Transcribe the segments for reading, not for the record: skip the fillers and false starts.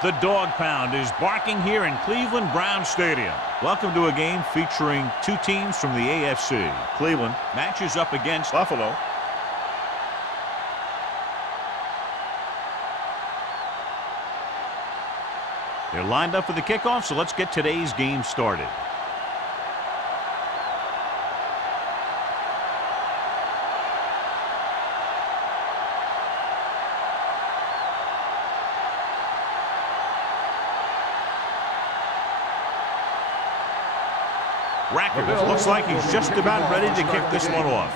The dog pound is barking here in Cleveland Brown Stadium. Welcome to a game featuring two teams from the AFC. Cleveland matches up against Buffalo. They're lined up for the kickoff, so let's get today's game started. Rackers looks like he's just about ready to kick this one off.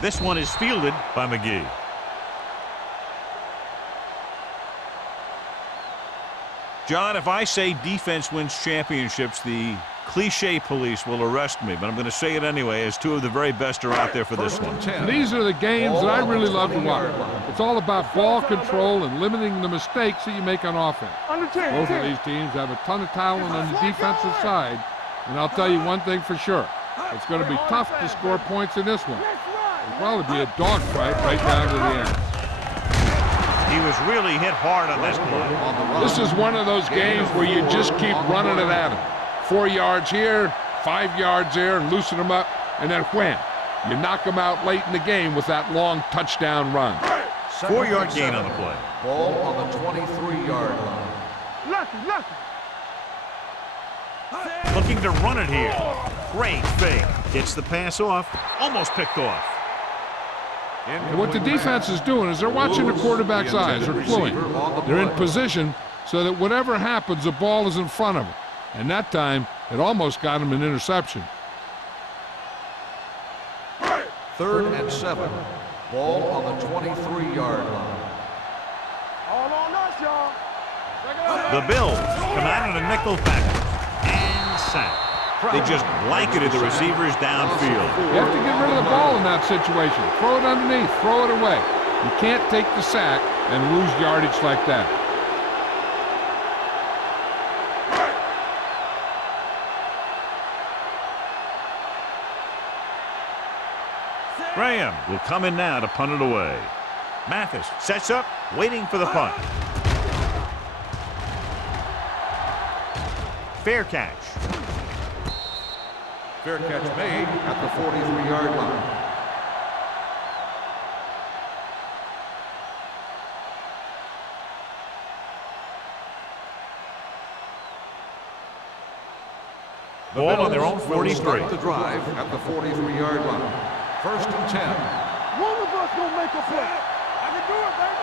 This one is fielded by McGee. John, if I say defense wins championships, the cliche police will arrest me, but I'm going to say it anyway, as two of the very best are out there for this one. These are the games that I really love to watch. It's all about ball control and limiting the mistakes that you make on offense. Both of these teams have a ton of talent on the defensive side, and I'll tell you one thing for sure. It's going to be tough to score points in this one. It'll probably be a dogfight right down to the end. He was really hit hard on this play. This is one of those games where you just keep running it at him. 4 yards here, 5 yards there, and loosen them up, and then wham. You knock them out late in the game with that long touchdown run. 4-yard gain on the play. Ball on the 23-yard line. Looking to run it here. Great fake. Gets the pass off. Almost picked off. And what the defense is doing is they're watching the quarterback's eyes. They're cluing. They're in position so that whatever happens, the ball is in front of them. And that time, it almost got him an interception. 3rd and 7. Ball on the 23-yard line. The Bills come out in a nickel package and sack. They just blanketed the receivers downfield. You have to get rid of the ball in that situation. Throw it underneath. Throw it away. You can't take the sack and lose yardage like that. Graham will come in now to punt it away. Mathis sets up, waiting for the punt. Fair catch. Fair catch made at the 43-yard line. Ball on their own 43. The drive at the 43-yard line. 1st and 10. One of us gonna make a play. I can do it, baby.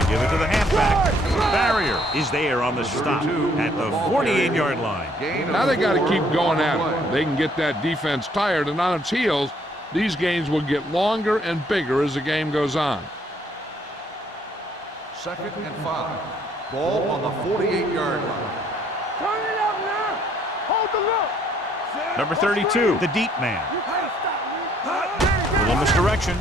They give it to the halfback. Barrier is there on the stop at the 48-yard line. Now they got to keep going at it. They can get that defense tired, and on its heels, these games will get longer and bigger as the game goes on. 2nd and 5. Ball on the 48-yard line. Turn it up now. Hold the look. Number 32, the deep man. Little misdirection.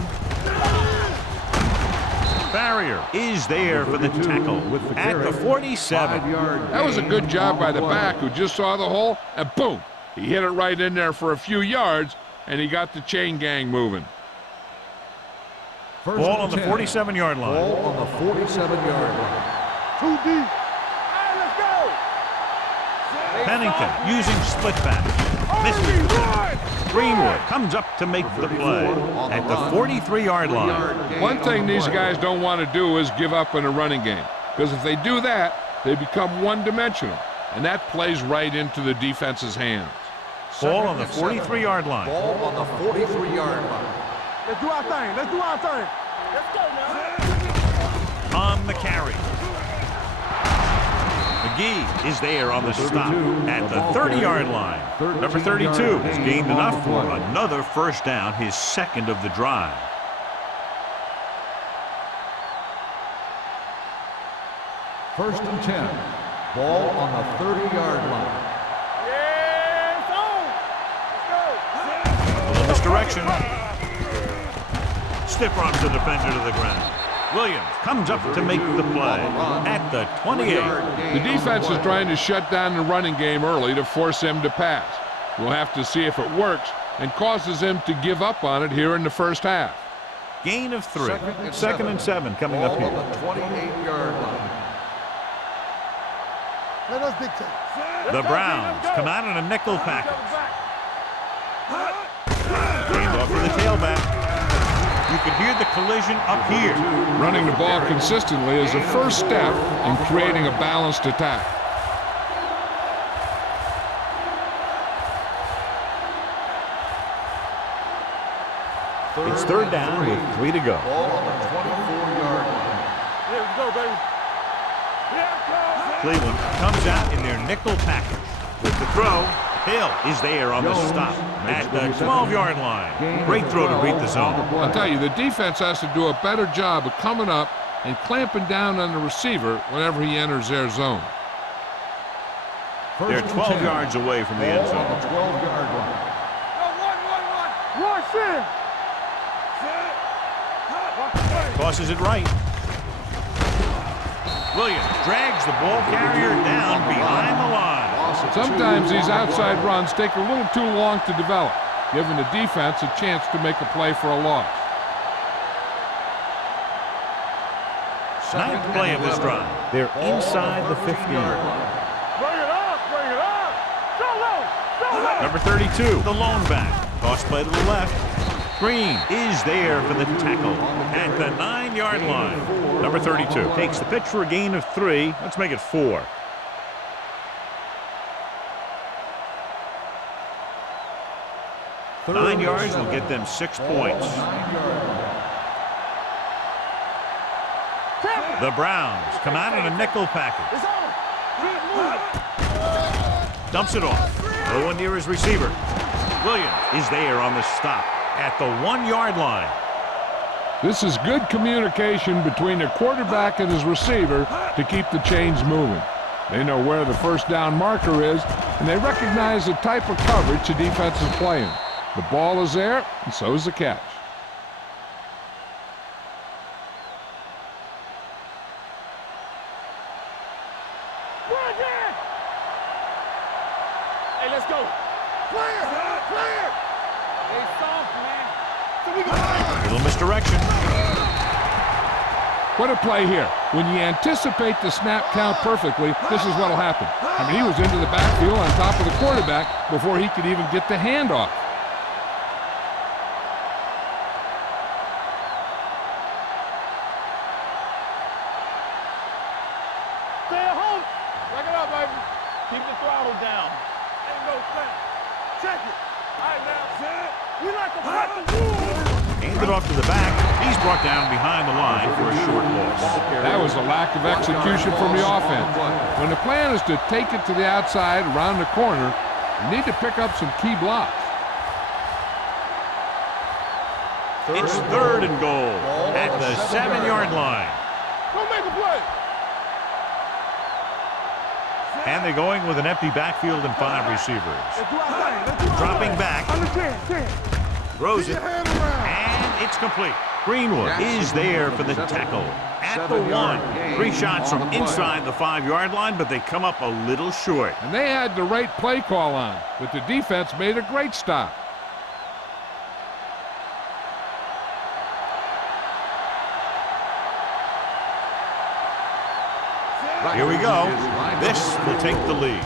Barrier is there for the tackle at the 47. That was a good job by the back who just saw the hole, and boom, he hit it right in there for a few yards, and he got the chain gang moving. Ball on the 47-yard line. Ball on the 47-yard line. Too deep. Hey, let's go. Pennington using split back. Misses. Greenwood comes up to make the play at the 43-yard line. One thing these guys don't want to do is give up in a running game, because if they do that, they become one-dimensional, and that plays right into the defense's hands. Ball on the 43-yard line. Ball on the 43-yard line. Let's do our thing. Let's do our thing. Let's go now. On the carry. McGee is there on the stop at the 30-yard line. Number 32 has gained enough for another first down, his second of the drive. First and 10. Ball on the 30-yard line. A little misdirection. Stiff arms the defender to the ground. Williams comes up to make the play at the 28. The defense is trying to shut down the running game early to force him to pass. We'll have to see if it works and causes him to give up on it here in the first half. Gain of 3. Second and 7 coming Ball up here. on the 28-yard line. Let us dictate. The Browns come out in a nickel package. Gained off for the tailback. You can hear the collision up here. Running the ball consistently is the first step in creating a balanced attack. It's third down with 3 to go. Ball on the 24-yard line. Here we go, baby. Cleveland comes out in their nickel package. With the throw, Hill is there on the stop at the 12-yard line. Great throw to beat the zone. I'll tell you, the defense has to do a better job of coming up and clamping down on the receiver whenever he enters their zone. They're 12 yards away from the end Ball on zone. the 12-yard line. Rush in. Tosses it right. Williams drags the ball carrier down behind the line. Loss of 2. Sometimes these outside runs take a little too long to develop, giving the defense a chance to make a play for a loss. Ninth play of this drive. They're inside the 15. Bring it up, bring it up. Go low. Number 32, the lone back. Toss play to the left. Green is there for the tackle at the 9-yard line. Number 32 takes the pitch for a gain of 3. Let's make it 4. Third 9 and yards will 7. get them 6 Ball on points. the 9-yard line. The Browns come out in a nickel package. Dumps it off. No one near his receiver. Williams is there on the stop at the 1-yard line. This is good communication between the quarterback and his receiver to keep the chains moving. They know where the first down marker is, and they recognize the type of coverage the defense is playing. The ball is there, and so is the catch. Hey, let's go. Clear. Hey, soft, man. So we can Little misdirection. What a play here. When you anticipate the snap count perfectly, this is what will happen. I mean, he was into the backfield on top of the quarterback before he could even get the handoff. stay at home. Back it up, baby. Keep the throttle down. Ain't no snap. Check it. All right, now. We like to fight the rules. Handed off to the back. He's brought down behind the line for a short loss. That was a lack of execution from the offense. When the plan is to take it to the outside around the corner, you need to pick up some key blocks. It's third and goal at the 7-yard line. Don't make a play. And they're going with an empty backfield and 5 receivers. Let's do our thing. Let's do our Dropping thing. back. Under 10. Throws it. Get your hand around. And it's complete. Greenwood is there for the tackle at the 1. 3 shots from inside the 5-yard line, but they come up a little short. And they had the right play call on, but the defense made a great stop. Here we go. This will take the lead.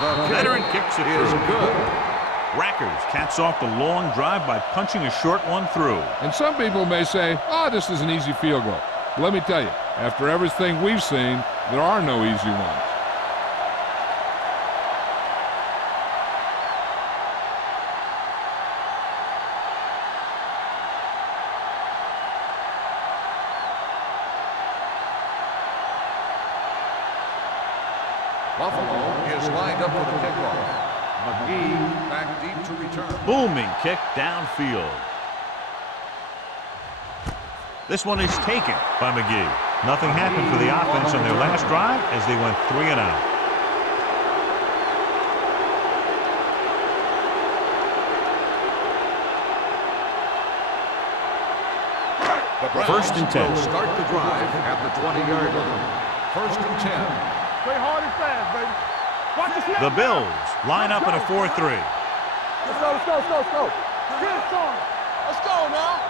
The Veteran kicks it is through. good. Rackers caps off the long drive by punching a short one through. And some people may say, oh, this is an easy field goal. But let me tell you, after everything we've seen, there are no easy ones. Buffalo is lined up for the kickoff. McGee back deep to return. Booming kick downfield. This one is taken by McGee. Nothing happened for the offense on their last drive as they went 3 and out. The Browns First and 10. will start the drive at the 20-yard line. First and 10. Play hard and fast, baby. Watch the snap. The Bills line up in a 4-3. Let's go. Get it started. Let's go now.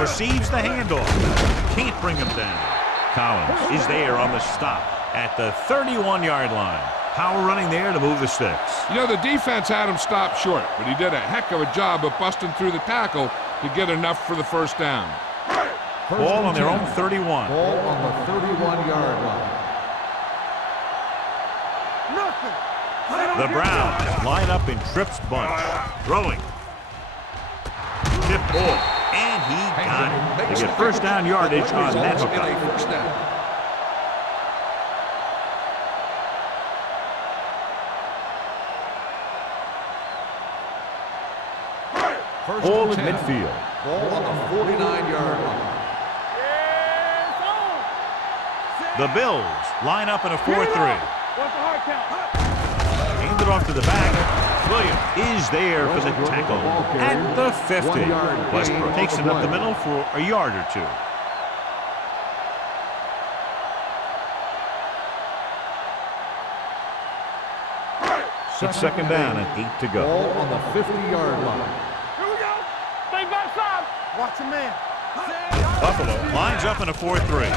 Receives the handoff. Can't bring him down. Collins is there on the stop at the 31-yard line. Power running there to move the sticks. You know, the defense had him stopped short, but he did a heck of a job of busting through the tackle to get enough for the first down. Ball on their own 31. Ball on the 31-yard line. The Browns line up in trips bunch. Throwing. Tip ball. And he got it. They get first down yardage on that hookup. First down. Ball at midfield. Ball on the 49-yard line. The Bills line up in a 4-3. What's the hard count? Hand it off to the back. Williams is there for the tackle at the 50. Westbrook takes it up the middle for a yard or two. It's second down and 8 to go. Ball on the 50-yard line. Here we go. Stay backside. Watch a man. Buffalo lines up in a 4-3.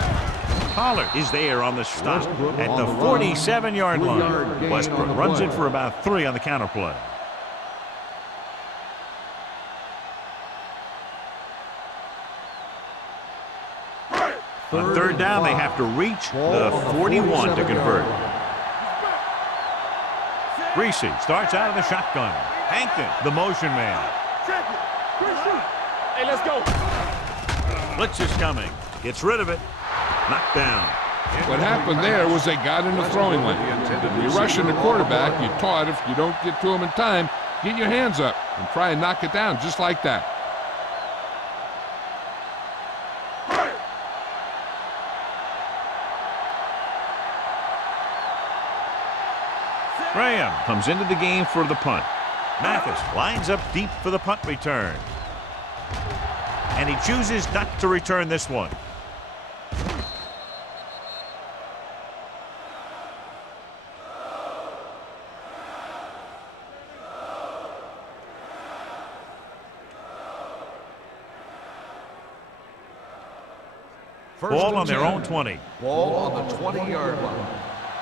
Pollard is there on the stop at the 47-yard line. Westbrook runs it for about 3 on the counter play. On third down, they have to reach the 41 to convert. Reese starts out of the shotgun. Hankton, the motion man. Check it. Hey, let's go. Blitz is coming. Gets rid of it. Knocked down. What happened there was they got in the throwing lane. When you're rushing the quarterback, you're taught if you don't get to him in time, get your hands up and try and knock it down just like that. Graham comes into the game for the punt. Mathis lines up deep for the punt return. And he chooses not to return this one. Ball on their own 20. Ball on the 20-yard line.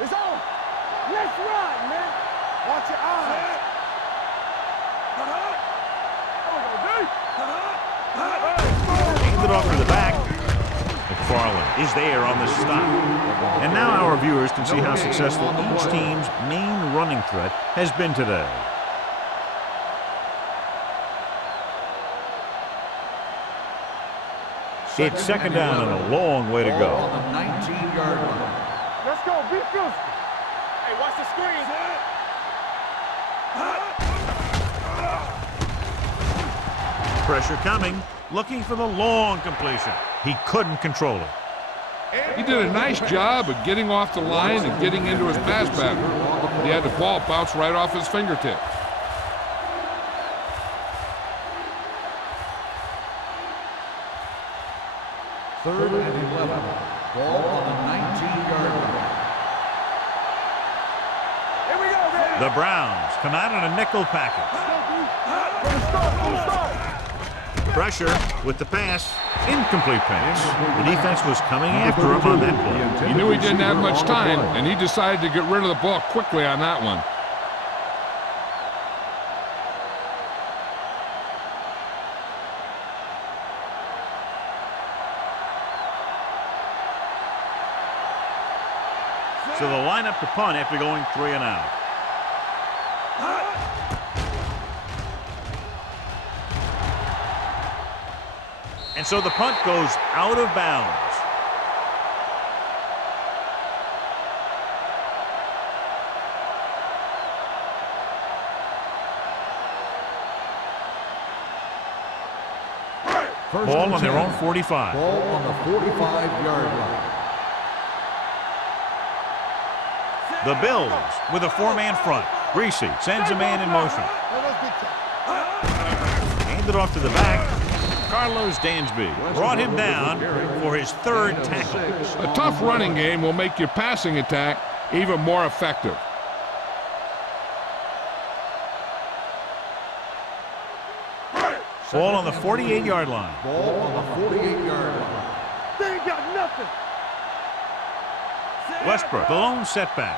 It's on. Let's ride, man. Watch your eyes. Hand it off to the back. McFarland is there on the stop. And now our viewers can see how successful each team's main running threat has been today. It's second down and a long way to go. On the 19-yard line. Let's go. Be physical. Hey, watch the screen. Pressure coming. Looking for the long completion. He couldn't control it. He did a nice job of getting off the line and getting into his pass pattern. He had the ball bounce right off his fingertip. Third and 11. Ball on the 19-yard line. Here we go, man. The Browns come out in a nickel package. Pressure with the pass. Incomplete pass. The defense was coming after him on that play. He knew he didn't have much time, and he decided to get rid of the ball quickly on that one. So they'll line up to punt after going 3 and out. And so the punt goes out of bounds. Ball on their own 45. Ball on the 45-yard line. The Bills with a 4-man front. Reese sends a man in motion. Handed off to the back. Carlos Dansby brought him down for his 3rd tackle. A tough running game will make your passing attack even more effective. Ball on the 48-yard line. Ball on the 48-yard line. They ain't got nothing. Westbrook, the lone setback.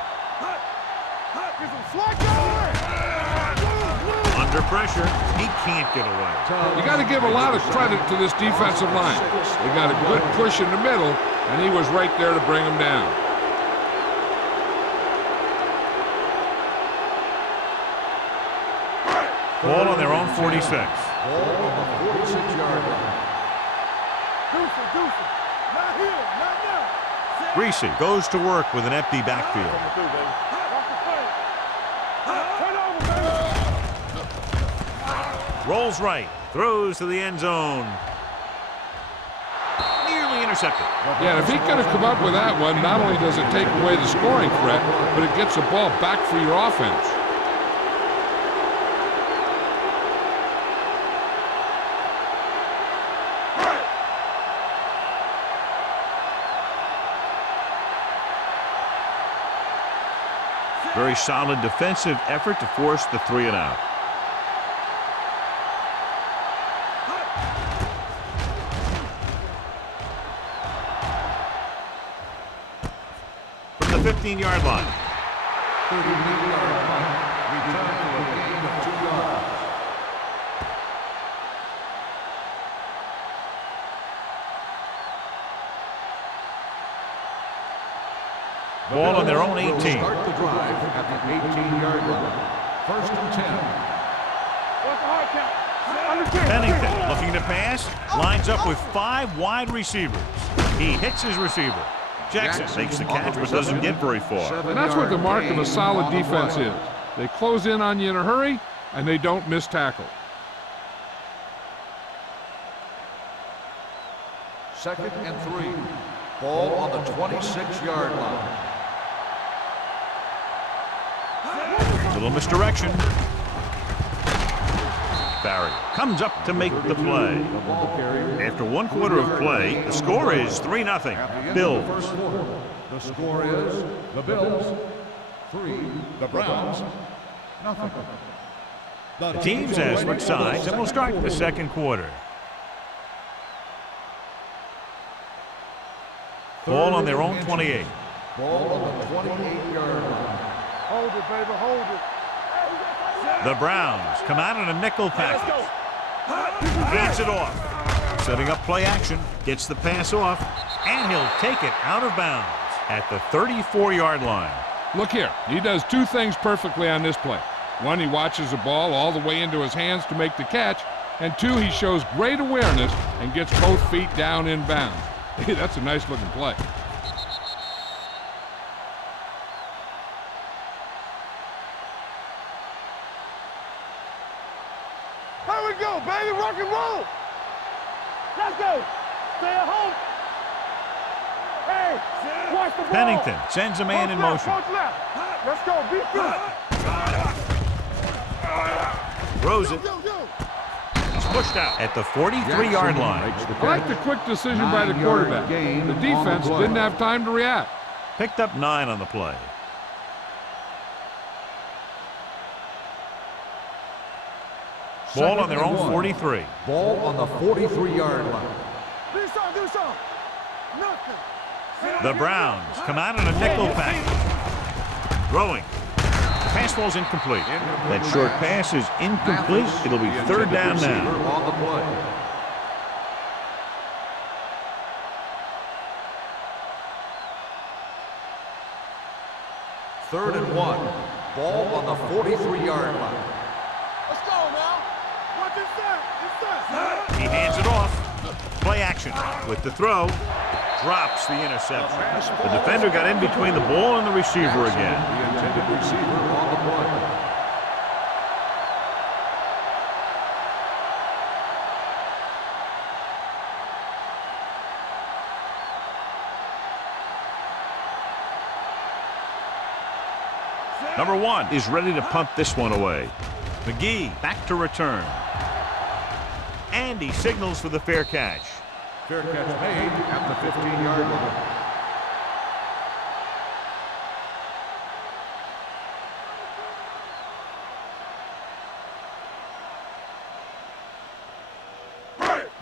Get some slack out of Under pressure, he can't get away. You got to give a lot of credit to this defensive line. They got a good push in the middle, and he was right there to bring them down. Ball on their own 46. Ball on the 46-yard line. Deuce. Not here, not now. Greasy goes to work with an empty backfield. Rolls right, throws to the end zone. Nearly intercepted. Yeah, if he could have come up with that one, not only does it take away the scoring threat, but it gets the ball back for your offense. Very solid defensive effort to force the 3 and out. From the 15-yard line. 38-yard line. Return for a gain of 2 yards. Ball on their own 18. Will start the drive at the 18-yard line. 1st and 10. What's the hard count? Under 10. Pennington looking to pass. Lines up with 5 wide receivers. He hits his receiver. Jackson makes the catch but doesn't get very far. And that's what the mark of a solid defense is. They close in on you in a hurry, and they don't miss tackle. 2nd and 3. Ball on the 26-yard line. Little misdirection. Barry comes up to make the play. After 1 quarter of play, the score is 3-0. Bills. The score is the Bills 3, the Browns nothing. The teams have switched sides and will start the 2nd quarter. Ball on their own 28. Ball on the 28-yard line. Hold it, baby, hold it. The Browns come out in a nickel package. Hands it off. Setting up play action. Gets the pass off. And he'll take it out of bounds at the 34-yard line. Look here. He does 2 things perfectly on this play. 1, he watches the ball all the way into his hands to make the catch. And 2, he shows great awareness and gets both feet down in bounds. Hey, that's a nice-looking play. Here we go, baby, rock and roll. Let's go. Stay at home. Hey, watch the ball. Pennington sends a man in motion. Coach left. Let's go, be free. Throws it. It's pushed out at the 43-yard line. I like the quick decision by the quarterback. The defense didn't have time to react. Picked up 9 on the play. Ball on their own 43. Ball on the 43-yard line. Do something. Nothing. The Browns come out in a nickel package. Throwing. Pass falls incomplete. That short pass is incomplete. It'll be 3rd down now. On the play. Third and 1. Ball on the 43-yard line. Let's go now. What's inside? He hands it off. Play action with the throw. Drops the interception. The defender got in between the ball and the receiver again. The intended receiver on the play. Number 1 is ready to punt this one away. McGee back to return. And he signals for the fair catch. Fair catch made at the 15-yard line.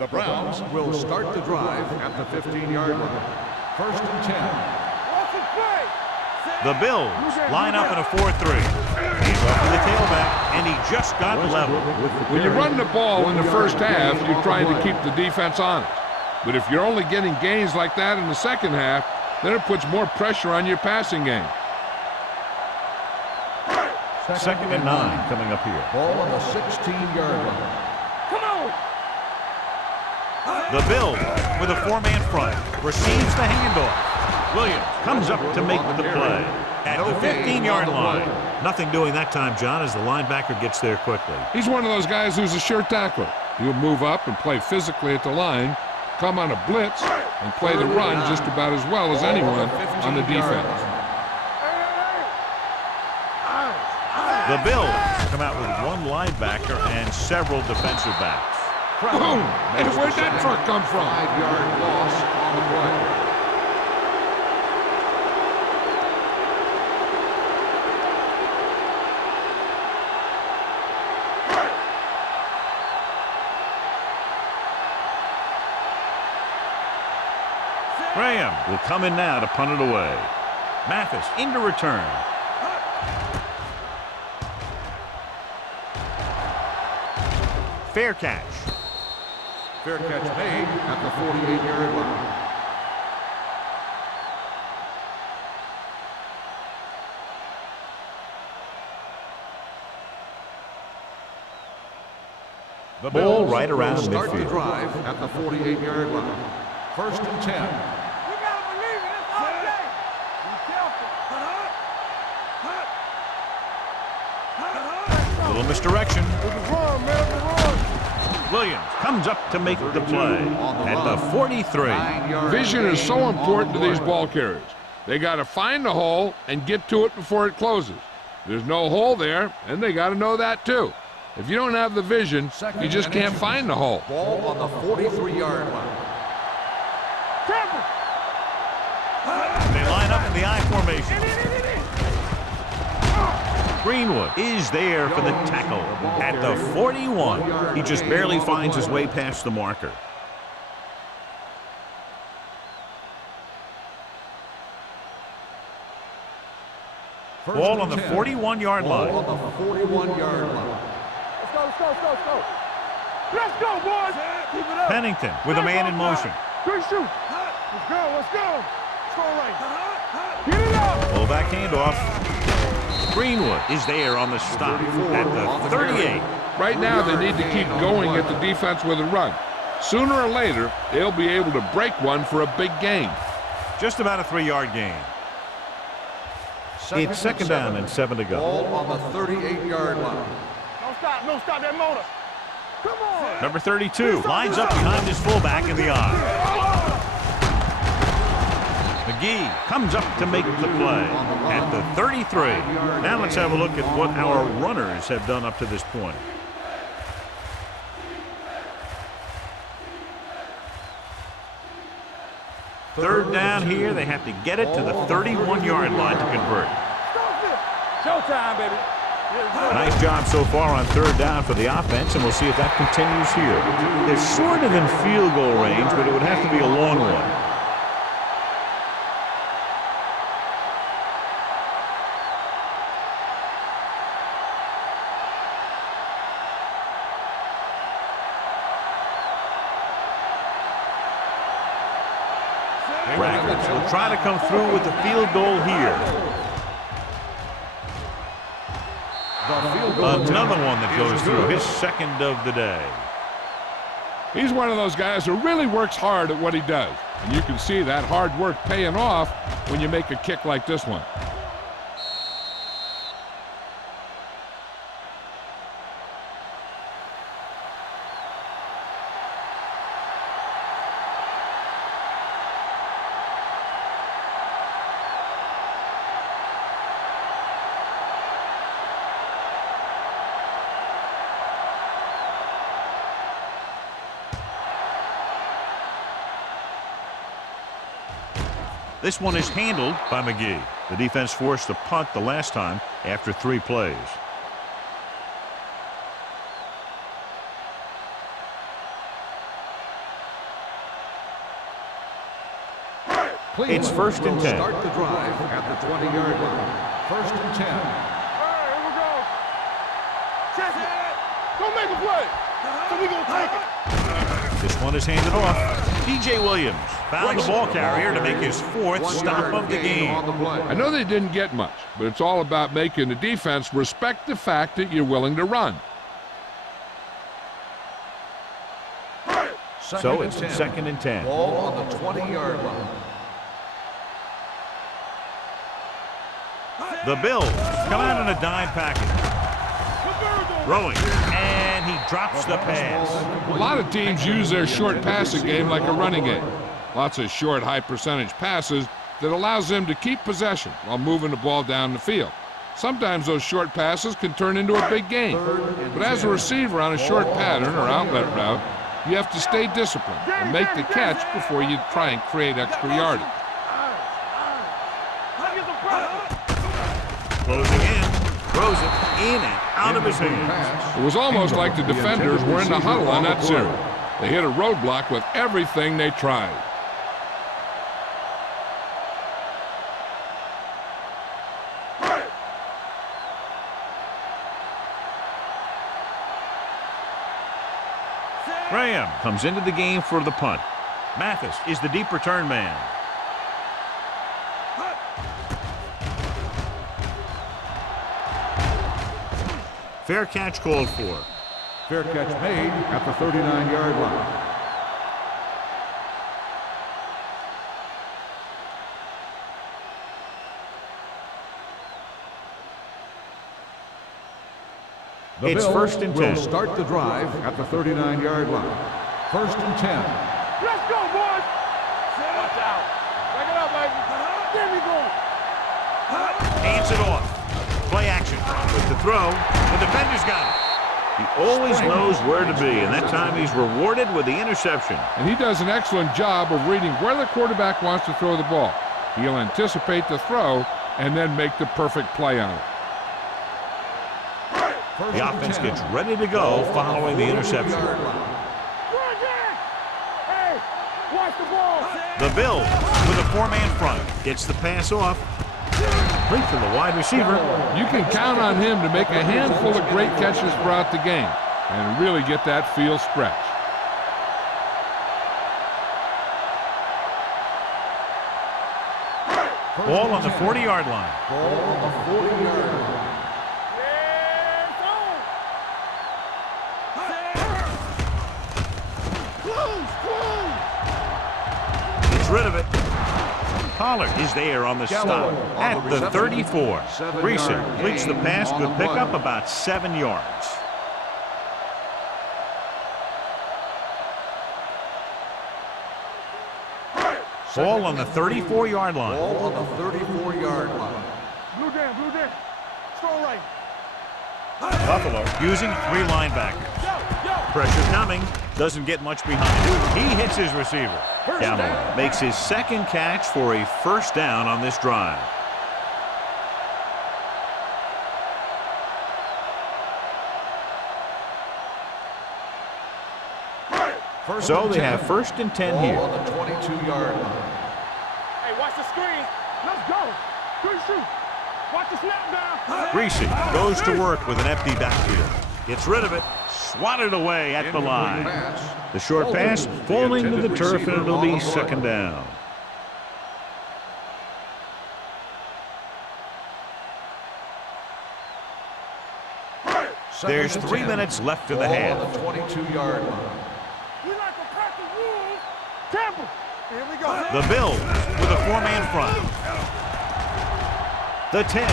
The Browns will start the drive at the 15-yard line. First and 10. The Bills line up in a 4-3. He's up to the tailback, and he just got level. When you run the ball in the first half, you're trying to keep the defense honest. But if you're only getting gains like that in the second half, then it puts more pressure on your passing game. Second and 9 coming up here. Ball on the 16-yard line. Come on! The Bills with a 4-man front receives the handoff. Williams comes up to make the play at the 15-yard line. Nothing doing that time, John, as the linebacker gets there quickly. He's one of those guys who's a sure tackler. He'll move up and play physically at the line, come on a blitz, and play the run just about as well as anyone on the defense. The Bills come out with one linebacker and several defensive backs. Boom! And where'd that truck come from? 5-yard loss on the play. Graham will come in now to punt it away. Mathis into return. Fair catch. Fair catch made at the 48-yard line. The Ball Bills right around will start the midfield. drive at the 48-yard line. First and 10. We gotta believe it. It's all day. Be careful. Little misdirection. It's a run, man. It's a run. Williams comes up to make the play at the 43. 9-yard Vision is so gain important to on the these play. ball carriers. They got to find the hole and get to it before it closes. There's no hole there, and they got to know that too. If you don't have the vision, you just can't find the hole. Ball on the 43-yard line. Careful. They line up in the I formation. Greenwood is there for the tackle at the 41. He just barely finds his way past the marker. Ball on the 41-yard line. Ball on the 41-yard line. Let's go, let's go, let's go, let's go. Let's go, boys. Keep it up. Pennington with a man in motion. Good shoot. Let's go, let's go. Go right. Get it up. Fullback handoff. Greenwood is there on the stop at the 38. Right now, they need to keep going at the defense with a run. Sooner or later, they'll be able to break one for a big gain. Just about a 3-yard gain. It's second down and 7 to go. Ball on the 38-yard line. Don't stop that motor. Come on. Number 32 lines up behind his fullback in the I. McGee comes up to make the play at the 33. Now let's have a look at what our runners have done up to this point. Third down here. They have to get it to the 31-yard line to convert. Showtime, baby. Nice job so far on third down for the offense, and we'll see if that continues here. They're sort of in field goal range, but it would have to be a long one. Rackets will try to come through with the field goal here. Another one that goes through, his second of the day. He's one of those guys who really works hard at what he does. And you can see that hard work paying off when you make a kick like this one. This one is handled by McGee. The defense forced a punt the last time after 3 plays. Cleveland It's 1st and will 10. start the drive at the 20-yard line. 1st and 10. All right, here we go. Check it. Don't make a play. So we gonna take it. This one is handed off. DJ Williams found the ball carrier to make his 4th stop of the game. On the play. I know they didn't get much, but it's all about making the defense respect the fact that you're willing to run. So it's 2nd and 10. Ball on the 20-yard line. The Bills come out in a dime package. Throwing, and he drops the pass. A lot of teams use their short passing game like a running game. Lots of short, high-percentage passes that allows them to keep possession while moving the ball down the field. Sometimes those short passes can turn into a big gain. But as a receiver on a short pattern or outlet route, you have to stay disciplined and make the catch before you try and create extra yardage. Closing in, throws it in and out of his hands. It was almost like the defenders were in the huddle on that series. They hit a roadblock with everything they tried. Graham comes into the game for the punt. Mathis is the deep return man. Fair catch called for. Fair catch made at the 39-yard line. The It's Bills 1st and 10. will start the drive at the 39-yard line. 1st and 10. Let's go, boys. Watch out. Back it up, baby. There we go. Hands it off. Play action. With the throw, the defender's got it. He always knows where to be, and that time he's rewarded with the interception. And he does an excellent job of reading where the quarterback wants to throw the ball. He'll anticipate the throw and then make the perfect play on it. The offense gets ready to go following the interception. Hey, watch the ball. The Bills with a 4-man front. Gets the pass off. Complete to the wide receiver. You can count on him to make a handful of great catches throughout the game and really get that field stretch. Ball on the 40-yard line. Ball on the 40-yard line. Gets rid of it. Pollard is there on the stop at the 34. Reese completes the pass. Good pickup, about 7 yards. Ball on the 34-yard line. Ball on the 34-yard line. Blue down. Strong right. Buffalo using 3 linebackers. Pressure coming. Doesn't get much behind. He hits his receiver. Galloway makes his 2nd catch for a 1st down on this drive. So they have 1st and 10 here. Ball on the 22-yard line. Hey, watch the screen. Let's go. Good shoot. Watch the snap down. Reese goes to work with an empty backfield. Gets rid of it. Swatted away at the line. The short pass falling to the turf, and it'll be 2nd down. There's 3 minutes left in the half. Ball on the 22-yard line. We like to practice rules. Tampa. Here we go. The Bills with a 4-man front. The 10.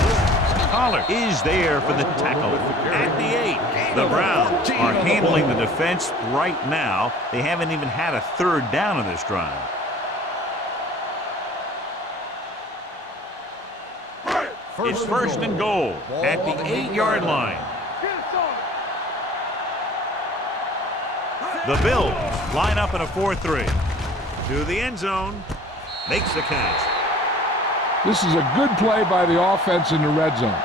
Pollard is there for the tackle at the 8. The Browns are handling the defense right now. They haven't even had a 3rd down in this drive. It's 1st and goal at the 8-yard line. The Bills line up in a 4-3. To the end zone. Makes the catch. This is a good play by the offense in the red zone.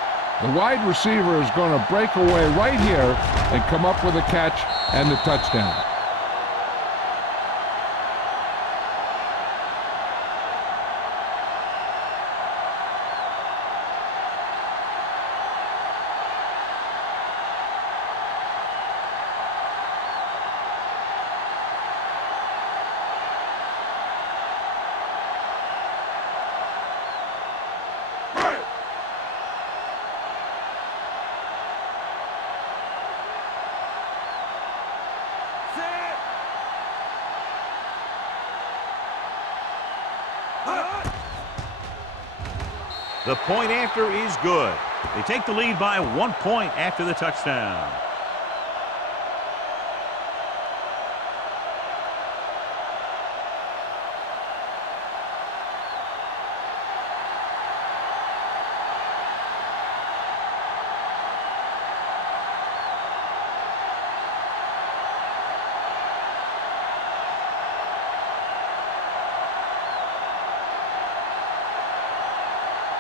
The wide receiver is going to break away right here and come up with a catch and the touchdown. The point after is good. They take the lead by 1 point after the touchdown.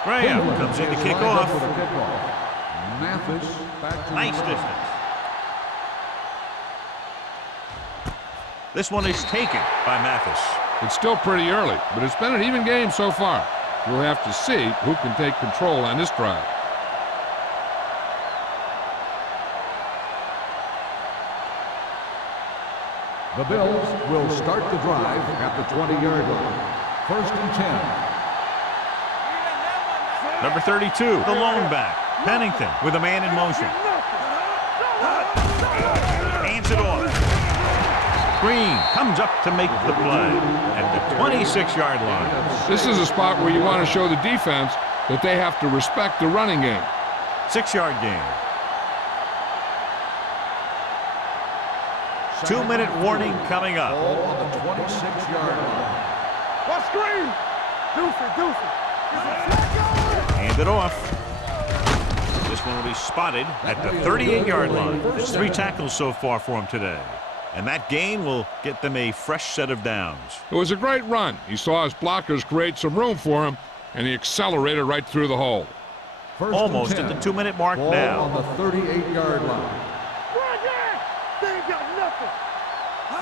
Graham comes in to kick off. Mathis back to Nice distance. This one is taken by Mathis. It's still pretty early, but it's been an even game so far. We'll have to see who can take control on this drive. The Bills will start the drive at the 20-yard line. 1st and 10. Number 32, the lone back. Pennington with a man in motion. Hands it off. Green comes up to make the play at the 26-yard line. This is a spot where you want to show the defense that they have to respect the running game. 6-yard gain. 2-minute warning coming up. Ball on the 26-yard line. Watch screen. Deuce it. Hand it off. This one will be spotted at the 38-yard line. There's 3 tackles so far for him today. And that gain will get them a fresh set of downs. It was a great run. He saw his blockers create some room for him, and he accelerated right through the hole. Almost at the 2-minute mark Ball now. on the 38-yard line. They ain't got nothing.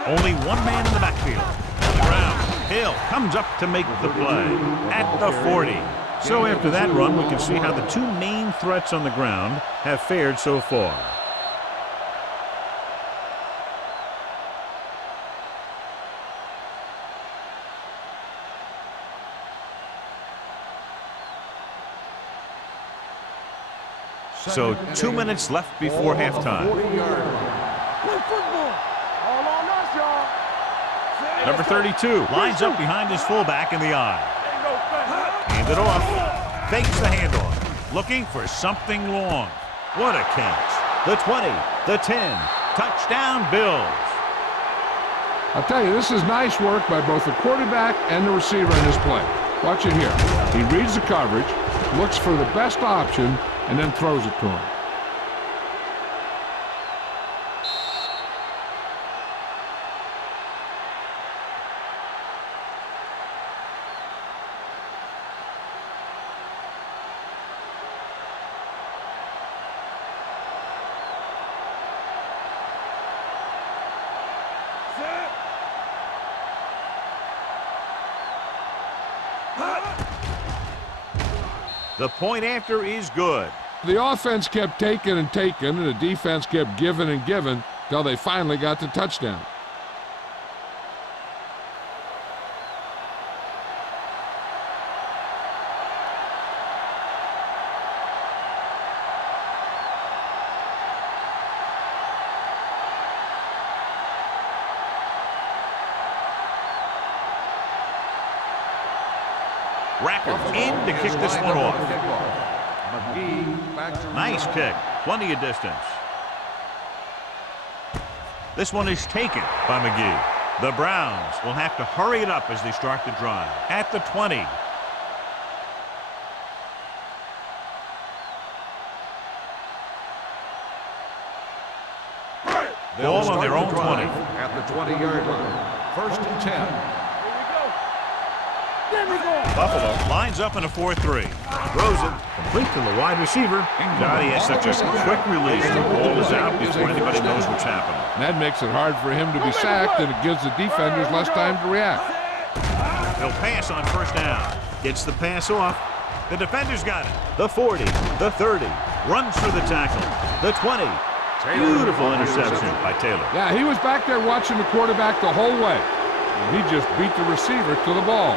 Only one man in the backfield. On the ground. Hill comes up to make the play at the 40. So after that run, we can see how the 2 main threats on the ground have fared so far. So 2 minutes left before halftime. 40-yard line. Play football. All on us, y'all. Number 32 lines up behind his fullback in the eye. Ain't no thing. Hand it off. Fakes the handoff. Looking for something long. What a catch. The 20, the 10. Touchdown, Bills. I'll tell you, this is nice work by both the quarterback and the receiver in this play. Watch it here. He reads the coverage, looks for the best option, and then throws it to him. The point after is good. The offense kept taking and taking, and the defense kept giving and giving till they finally got the touchdown. Racker in to kick this one off. McGee back to Nice kick. Plenty of distance. This one is taken by McGee. The Browns will have to hurry it up as they start the drive. At the 20. Ball on their own 20. At the 20-yard line. 1st and 10. Buffalo lines up in a 4-3. Throws it complete to the wide receiver. God, he has such a quick release. The ball is out before anybody knows what's happening. That makes it hard for him to be sacked, and it gives the defenders less time to react. He'll pass on 1st down. Gets the pass off. The defender's got it. The 40, the 30. Runs through the tackle. The 20. Beautiful interception by Taylor. Yeah, he was back there watching the quarterback the whole way. And he just beat the receiver to the ball.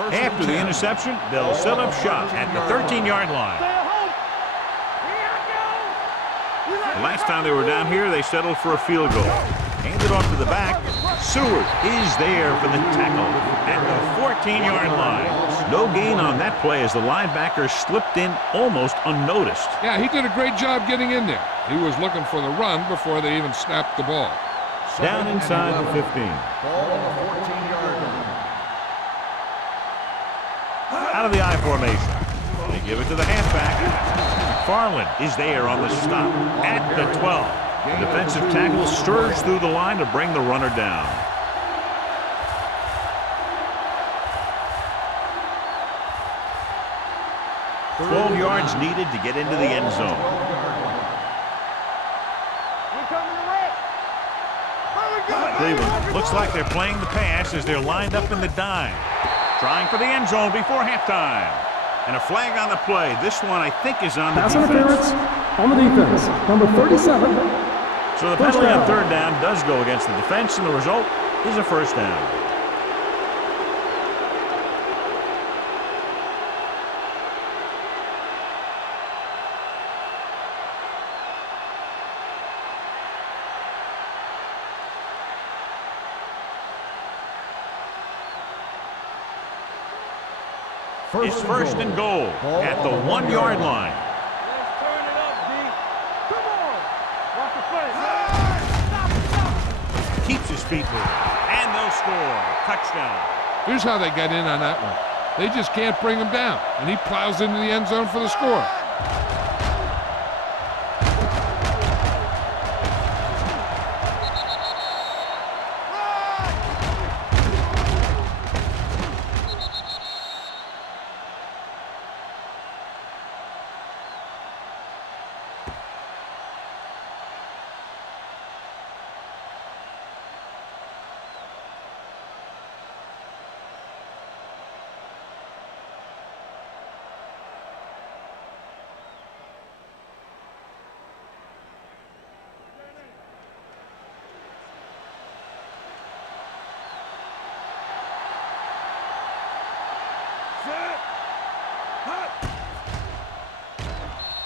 After the interception, they'll set up shop at the 13-yard line. The last time they were down here, they settled for a field goal. Hand it off to the back. Seward is there for the tackle at the 14-yard line. No gain on that play as the linebacker slipped in almost unnoticed. Yeah, he did a great job getting in there. He was looking for the run before they even snapped the ball. Down inside the 15. Ball on the 14-yard line. Out of the I formation. They give it to the halfback. McFarland is there on the stop at the 12. The defensive tackle surged through the line to bring the runner down. $12 yards needed to get into the end zone. Cleveland looks like they're playing the pass as they're lined up in the dime. Trying for the end zone before halftime. And a flag on the play. This one, I think, is on the Pass defense. interference on the defense. Number 37. So the penalty on third down does go against the defense, and the result is a first down. It's first and goal at the 1-yard line. Let's turn it up, D. Come on. Watch the play. Keeps his feet moving. And they'll score. Touchdown. Here's how they got in on that one. They just can't bring him down, and he plows into the end zone for the score.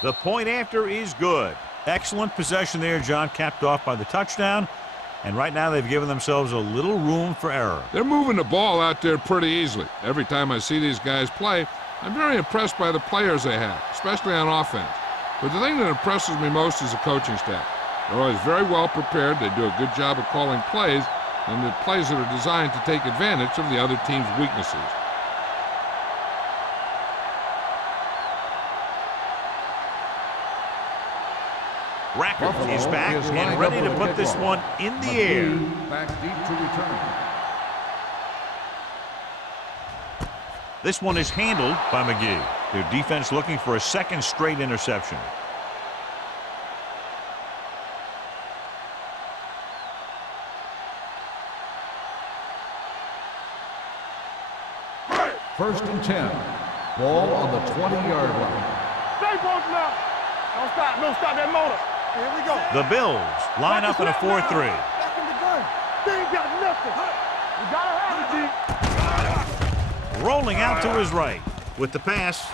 The point after is good. Excellent possession there, John, capped off by the touchdown. And right now they've given themselves a little room for error. They're moving the ball out there pretty easily. Every time I see these guys play, I'm very impressed by the players they have, especially on offense. But the thing that impresses me most is the coaching staff. They're always very well prepared. They do a good job of calling plays, and the plays that are designed to take advantage of the other team's weaknesses. Rackers is back and ready to put this one in the air. Back deep to return. This one is handled by McGee. Their defense looking for a second straight interception. First and 10. Ball on the 20-yard line. Stay posted up. Don't stop that motor. Here we go. The Bills line up in a 4-3. Back in the gun. They ain't got nothing. You gotta have it, D. Rolling out to his right with the pass.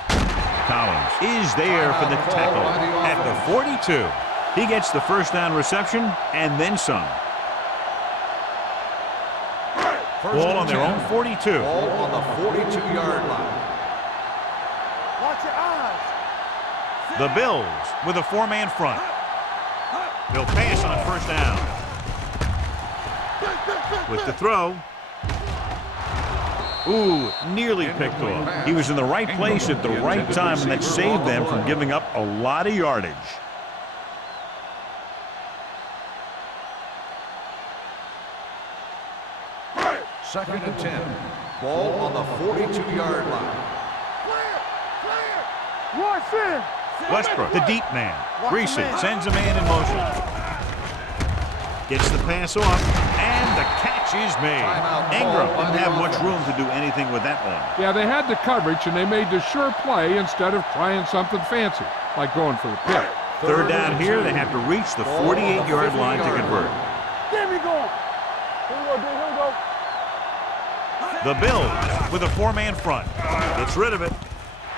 Collins is there for the tackle at the 42. He gets the first down reception and then some. Ball on their own 42. Ball on the 42-yard line. Watch your eyes. The Bills with a 4-man front. They'll pass on first down. With the throw. Ooh, nearly picked off. He was in the right place at the right time, and that saved them from giving up a lot of yardage. Second and 10. Ball on the 42-yard line. Watch in. Westbrook, the deep man. Greasy sends a man in motion. Gets the pass off, and the catch is made. Ingram didn't have much room to do anything with that one. Yeah, they had the coverage, and they made the sure play instead of trying something fancy, like going for the pick. Third down here, they have to reach the 48-yard line to convert. There we go. Here we go, D. Here we go. The Bills with a 4-man front. Gets rid of it.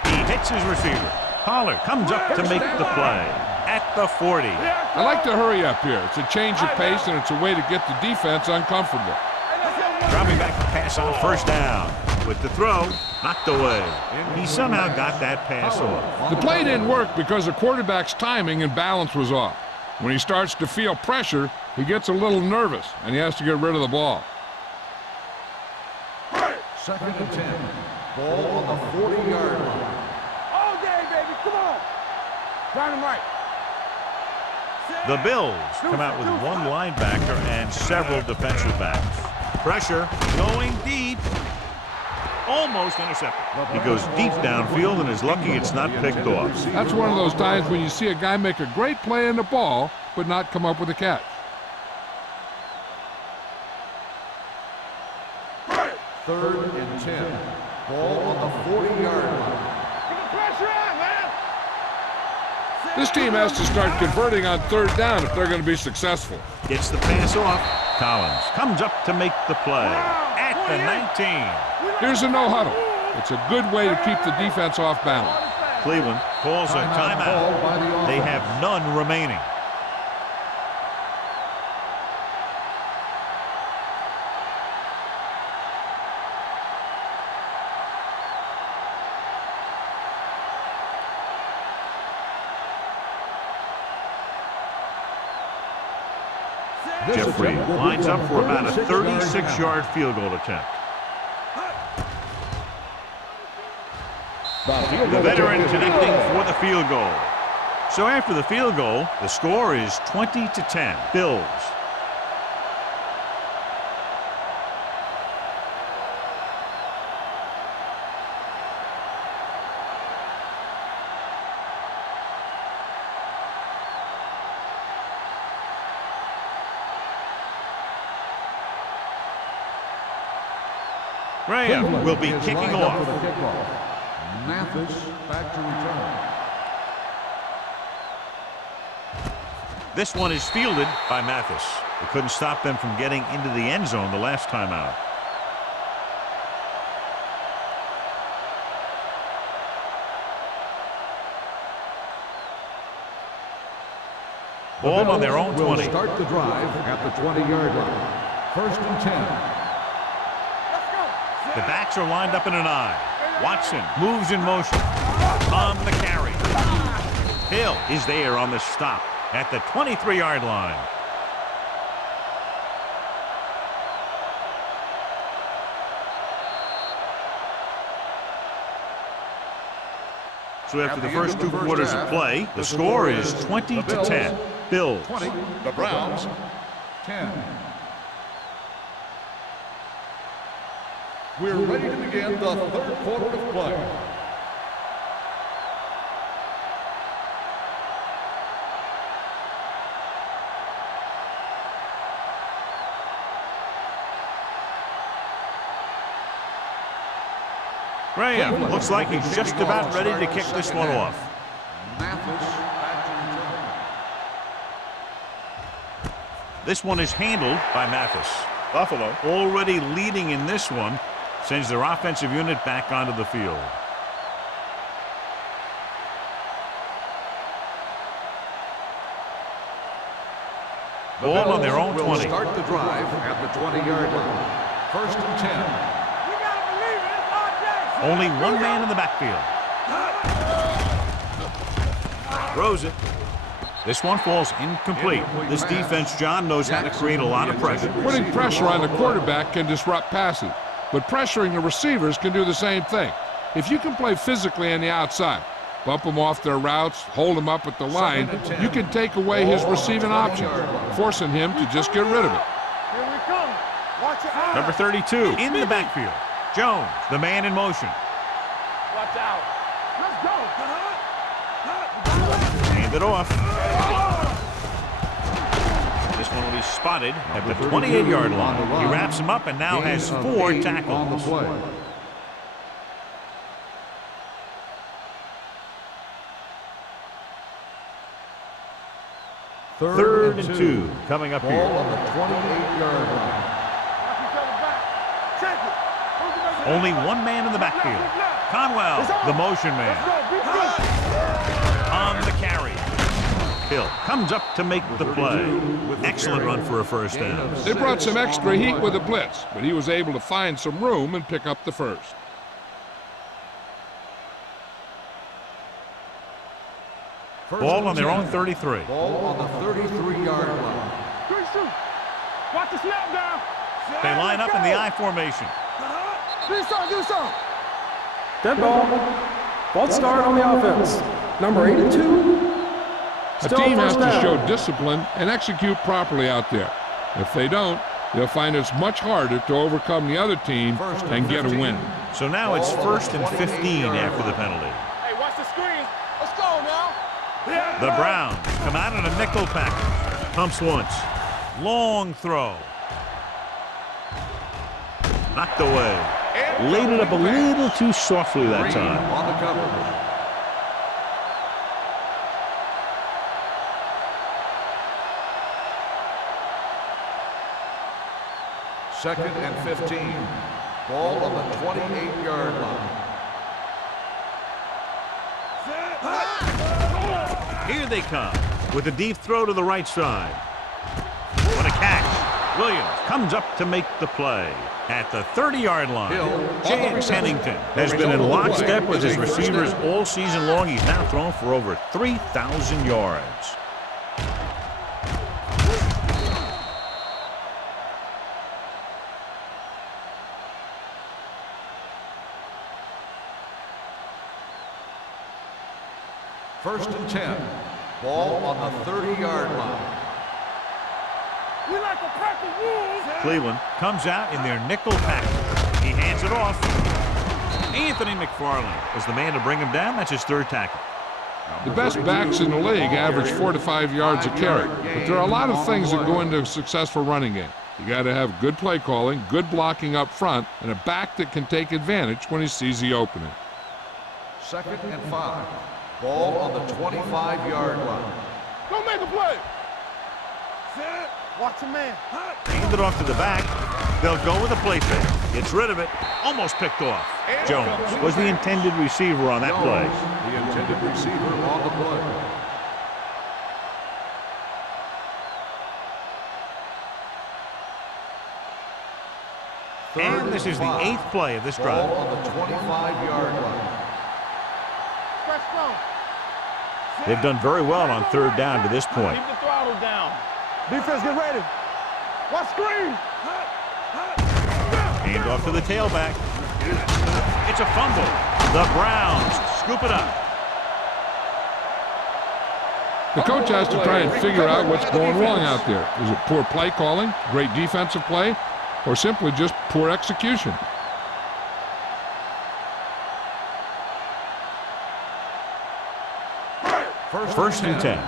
He hits his receiver. Pollard comes up to make the play at the 40. I like to hurry up here. It's a change of pace, and it's a way to get the defense uncomfortable. Dropping back to pass on first down. With the throw, knocked away. He somehow got that pass off. The play didn't work because the quarterback's timing and balance was off. When he starts to feel pressure, he gets a little nervous, and he has to get rid of the ball. 2nd and 10. Ball on the 40-yard line. All day, baby. Come on. Dynamite. The Bills come out with one linebacker and several defensive backs. Pressure going deep. Almost intercepted. He goes deep downfield and is lucky it's not picked off. That's one of those times when you see a guy make a great play in the ball, but not come up with a catch. 3rd and 10. Ball on the 40-yard line. Get the pressure on, man. This team has to start converting on 3rd down if they're going to be successful. Gets the pass off. Collins comes up to make the play at the 19. Here's a no huddle. It's a good way to keep the defense off balance. Cleveland calls a timeout. They have none remaining. Jeffrey lines up for about a 36-yard field goal attempt. The veteran connecting for the field goal. So after the field goal, the score is 20-10. Bills. Graham will be kicking off. Mathis back to return. This one is fielded by Mathis. It couldn't stop them from getting into the end zone the last time out. Ball on their own 20. Start the drive at the 20-yard line. 1st and 10. The backs are lined up in an I. Watson moves in motion. On the carry. Hill is there on the stop at the 23-yard line. So after the first 2 quarters of play, the score is 20-10. Bills. 20. The Browns. 10. We're ready to begin the 3rd quarter of play. Graham looks like he's just about ready to kick this one off. Mathis back to return. This one is handled by Mathis. Buffalo already leading in this one. Sends their offensive unit back onto the field. Ball on their own 20. Start the drive at the 20-yard line. 1st and 10. You gotta believe it. It's our day. Only one man in the backfield. Throws it. This one falls incomplete. This defense, John, knows how to create a lot of pressure. Putting pressure on the quarterback can disrupt passes, but pressuring the receivers can do the same thing. If you can play physically on the outside, bump them off their routes, hold them up at the line, you can take away his receiving options, forcing him to just get rid of it. Here we come. Watch your eyes. Number 32 in the backfield. Jones, the man in motion. Watch out. Let's go. Hand it off. This one will be spotted at the 28-yard line. He wraps him up and now has 4 tackles. Third and 2 coming up Ball here. on the 28-yard line. Watch each other back. Check it. Who's the best? Only one man in the backfield. Conwell, the motion man. Let's go. Be free. On the carry. Hill comes up to make the play. Excellent run for a first down. They brought some extra heat with the blitz, but he was able to find some room and pick up the first. Ball on their own 33. Ball on the 33-yard line. Watch the snap down. They line up in the I formation. Do something. Dead ball. False start on the offense. Number 82. A team has to show discipline and execute properly out there. If they don't, they'll find it's much harder to overcome the other team and get a win. So now it's 1st and 15 after the penalty. Hey, watch the screen. Let's go now. The Browns come out in a nickel package. Pumps once. Long throw. Knocked away. Laid it up a little too softly that time. On the cover. Second and 15. Ball on the 28-yard line. Here they come with a deep throw to the right side. What a catch. Williams comes up to make the play. At the 30-yard line, Chance Pennington has been in lockstep with his receivers all season long. He's now thrown for over 3,000 yards. First and 10. Ball on the 30-yard line. We like to practice rules. Cleveland comes out in their nickel package. He hands it off. Anthony McFarland is the man to bring him down. That's his 3rd tackle. The best backs in the league average 4 to 5 yards a carry, but there are a lot of things that go into a successful running game. You got to have good play calling, good blocking up front, and a back that can take advantage when he sees the opening. Second and 5. Ball on the 25-yard line. Go make a play. Watch a man. Hand it off to the back. They'll go with a play fake. Gets rid of it. Almost picked off. Jones was the intended receiver on that play. The intended receiver on the play. And this is the 8th play of this drive. Ball on the 25-yard line. They've done very well on 3rd down to this point. Keep the throttle down. Defense, get ready. Watch screen. Hand off to the tailback. It's a fumble. The Browns scoop it up. The coach has to try and figure out what's going wrong out there. Is it poor play calling, great defensive play, or simply just poor execution? First and 10.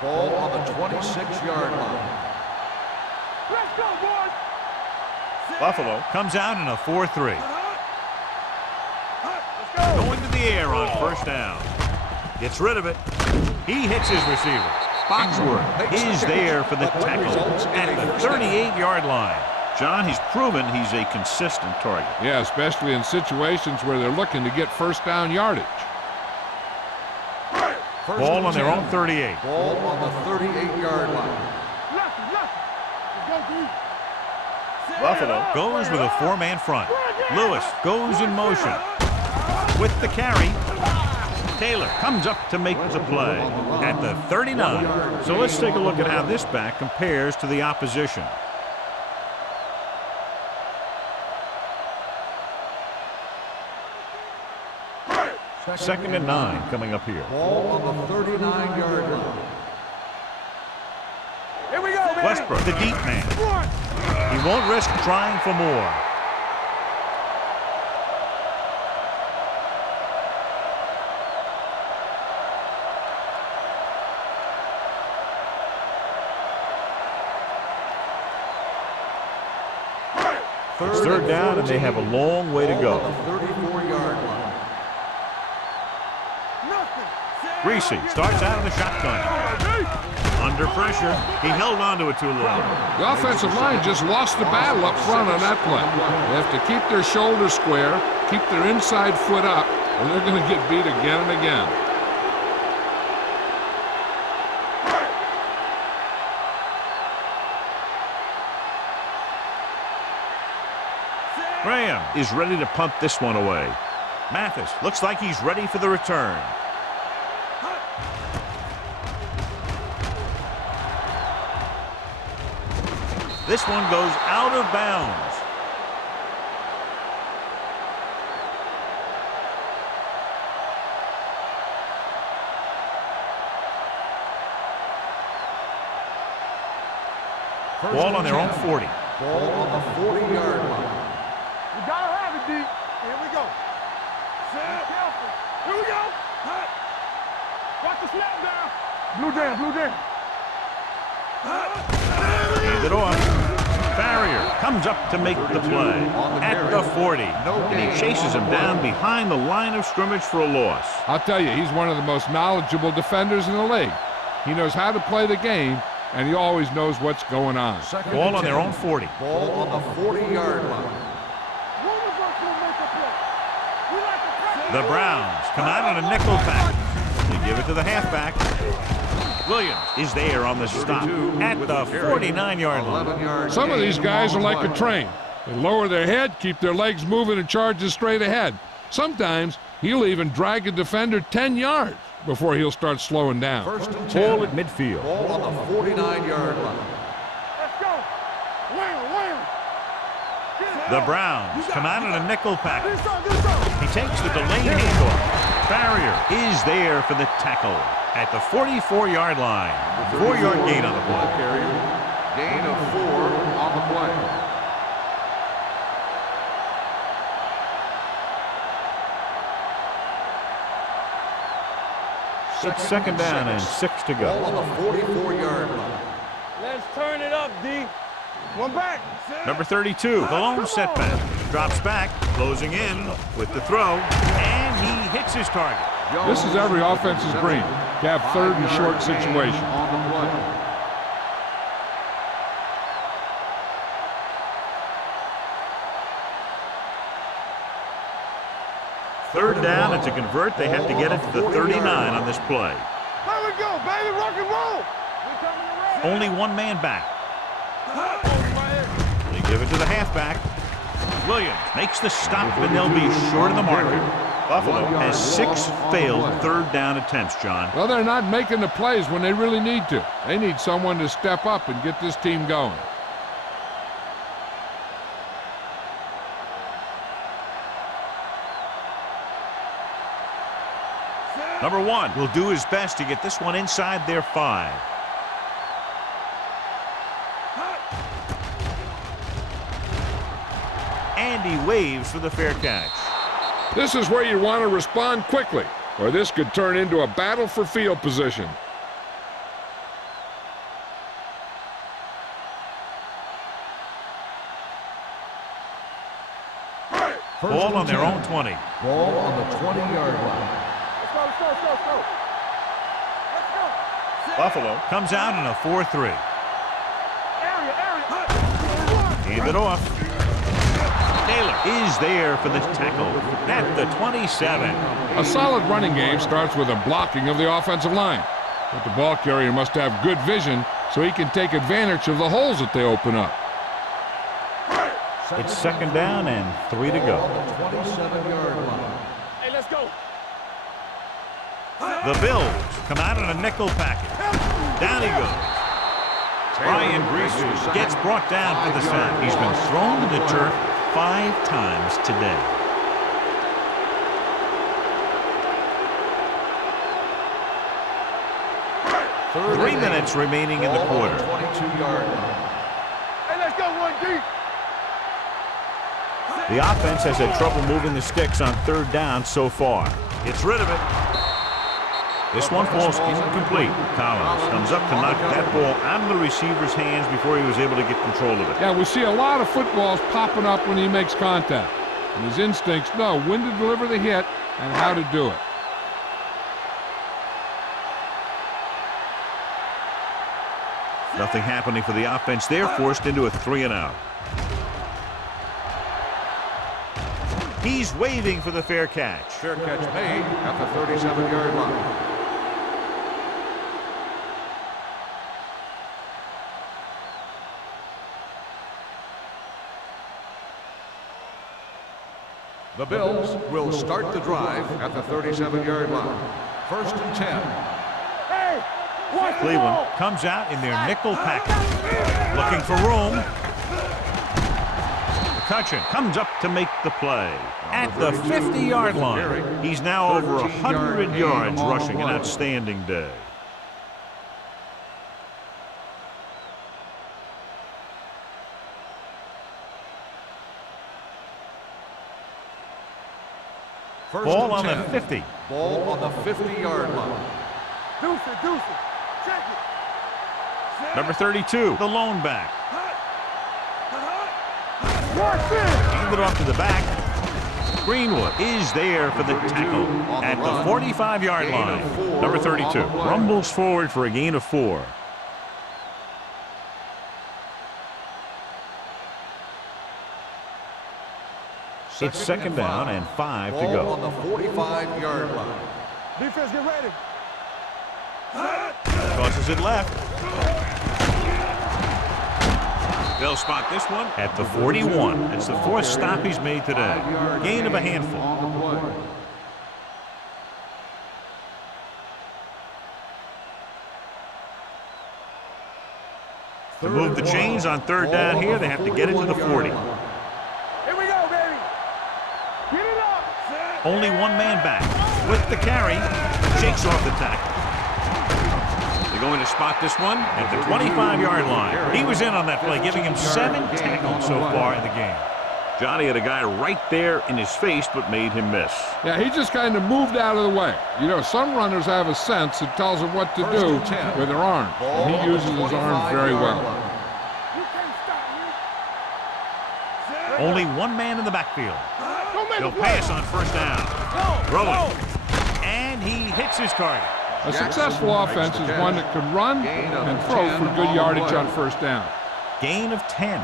Ball on the 26-yard line. Let's go, boys. Buffalo comes out in a 4-3. Going to the air on 1st down. Gets rid of it. He hits his receiver. Foxworth is there for the tackle at the 38-yard line. John, he's proven he's a consistent target. Yeah, especially in situations where they're looking to get 1st down yardage. Ball on their own 38. Ball on the 38-yard line. Buffalo goes with a 4-man front. Lewis goes in motion. With the carry, Taylor comes up to make the play at the 39. So let's take a look at how this back compares to the opposition. Second and 9 coming up here. Ball on the 39-yard line. Here we go, baby. Westbrook, the deep man. He won't risk trying for more. It's 3rd down, and they have a long way to go. Ball on the 34-yard line. Greasy starts out in the shotgun. Under pressure, he held on to it too long. The offensive line just lost the battle up front on that play. They have to keep their shoulders square, keep their inside foot up, or they're going to get beat again and again. Graham is ready to punt this one away. Mathis looks like he's ready for the return. This one goes out of bounds. Ball on their own 40. Ball on the 40-yard line. You gotta have it, D. Here we go. Set. Careful. Here we go. Hut. Watch the snap down. Blue jam, blue jam. Hand it off. Farrier comes up to make the play at the 40. And he chases him down behind the line of scrimmage for a loss. I'll tell you, he's one of the most knowledgeable defenders in the league. He knows how to play the game, and he always knows what's going on. Ball on their own 40. Ball on the 40-yard line. The Browns come out on a nickel package. They give it to the halfback. Williams is there on the stop at the 49-yard line. Some of these guys are like a train. They lower their head, keep their legs moving, and charges straight ahead. Sometimes he'll even drag a defender 10 yards before he'll start slowing down. First and 10. Ball at midfield. Ball on the 49-yard line. Let's go. Wham. The Browns come out on a nickel package. He takes the delayed handoff. Farrier is there for the tackle at the 44-yard line. 4-yard gain on the ball. Carrier. Gain of 4 on the play. It's second down and 6 to Ball go. on the 44-yard line. Let's turn it up, D. One back. Number 32, the lone setback. Drops back, closing in with the throw, and he hits his target. This is every offense's dream, to have third and short situation. On the play. Third down, and to convert, they have to get it to the 39 on this play. There we go, baby. Rock and roll. Only one man back. They give it to the halfback. Williams makes the stop, and they'll be short of the marker. Buffalo has 6 failed third down attempts, John. Well, they're not making the plays when they really need to. They need someone to step up and get this team going. Number 1 will do his best to get this one inside their 5. And he waves for the fair catch. This is where you want to respond quickly, or this could turn into a battle for field position. Ball on their own 20. Ball on the 20-yard line. Let's go. Buffalo comes out in a 4-3. Area. Hand it off. Taylor is there for the tackle at the 27. A solid running game starts with a blocking of the offensive line. But the ball carrier must have good vision so he can take advantage of the holes that they open up. It's second down and 3 to go. On the 27-yard line. Hey, let's go. The Bills come out in a nickel package. Down he goes. Brian Greaser gets brought down for the sack. He's been thrown to the turf 5 times today. Three minutes remaining in the quarter. 22-yard line. Hey, let's go, 1D. The offense has had trouble moving the sticks on third down so far. Gets rid of it. This one falls incomplete. Collins comes up to knock that ball out of the receiver's hands before he was able to get control of it. Yeah, we see a lot of footballs popping up when he makes contact. And his instincts know when to deliver the hit and how to do it. Nothing happening for the offense. They're forced into a 3-and-out. He's waving for the fair catch. Fair catch made at the 37-yard line. The Bills will start the drive at the 37-yard line. 1st and 10. Hey, watch the Cleveland ball. comes out in their nickel package. Looking for room. McCutcheon comes up to make the play. At the 50-yard line, he's now over 100 yards rushing. An outstanding day. Ball on the 50. Ball on the 50-yard line. Deuce it. Check it. Number 32, the lone back. Watch this. Hand it off to the back. Greenwood is there for the tackle at the 45-yard line. Number 32 rumbles forward for a gain of 4. It's second down and 5 to go. On the 45-yard line. Defense, get ready. Tosses it left. They'll spot this one at the 41. It's the 4th stop he's made today. Gain of a handful. To move the chains on 3rd down here, they have to get it to the 40. Here we go, baby. Get it up. Only one man back. With the carry, shakes off the tackle. They're going to spot this one at the 25-yard line. He was in on that play, giving him 7 tackles so far in the game. Johnny had a guy right there in his face, but made him miss. Yeah, he just kind of moved out of the way. You know, some runners have a sense that tells them what to do with their arms. And he uses his arms very well. You can't stop me. Only one man in the backfield. Don't make He'll a play. pass on 1st down. Throwing. And he hits his target. A successful offense is one that can run and throw for good yardage on 1st down. Gain of 10.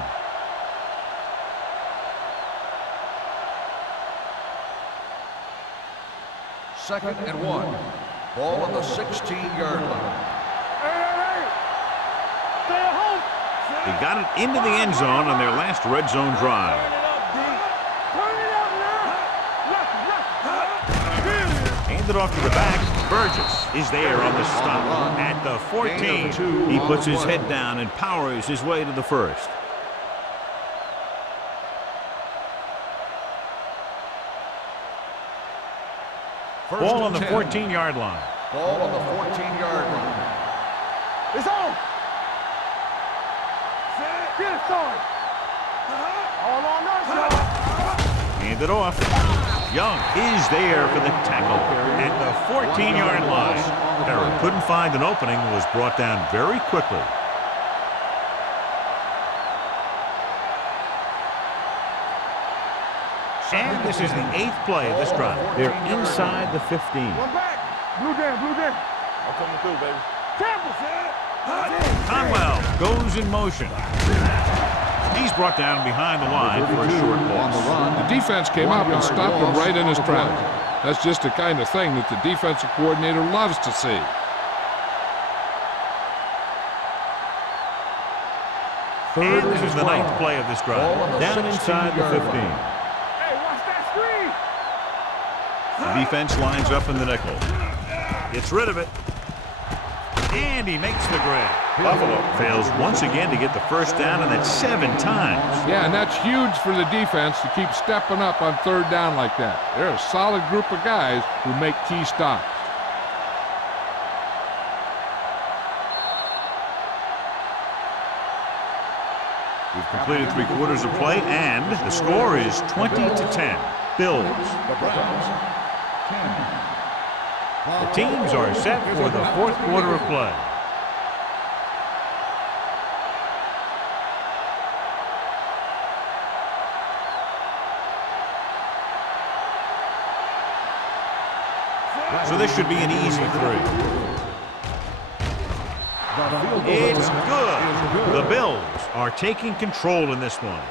Second and 1. Ball on the 16-yard line. Hey. Stay at home. They got it into the end zone on their last red zone drive. Turn it up, D. Turn it up now. Hand it off to the back. Burgess is there on the stop at the 14. He puts his head down and powers his way to the 1st. Ball on the 14-yard line. Ball on the 14-yard line. It's on. Get it started. All on us, y'all. Hand it off. Young is there for the tackle at the 14-yard line. Herod couldn't find an opening and was brought down very quickly. And this is the 8th play of this drive. They're inside the 15. One back. Blue down. I'm coming through, baby. Temple. Conwell goes in motion. He's brought down behind the line for a short loss. The defense came up and stopped him right in his tracks. That's just the kind of thing that the defensive coordinator loves to see. And this is the 9th play of this drive. Down inside the 15. Hey, watch that screen. The defense lines up in the nickel. Gets rid of it. And he makes the grab. Buffalo fails once again to get the 1st down, and that's 7 times. Yeah, and that's huge for the defense to keep stepping up on 3rd down like that. They're a solid group of guys who make key stops. We've completed 3 quarters of play, and the score is 20-10. Bills. The Browns. 10. The teams are set for the 4th quarter of play. So this should be an easy 3. It's good. The Bills are taking control in this one.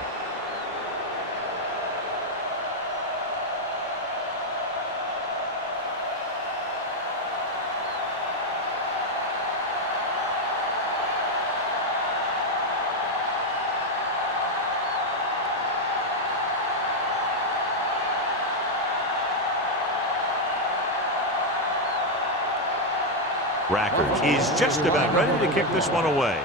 Rackers is just about ready to kick this one away.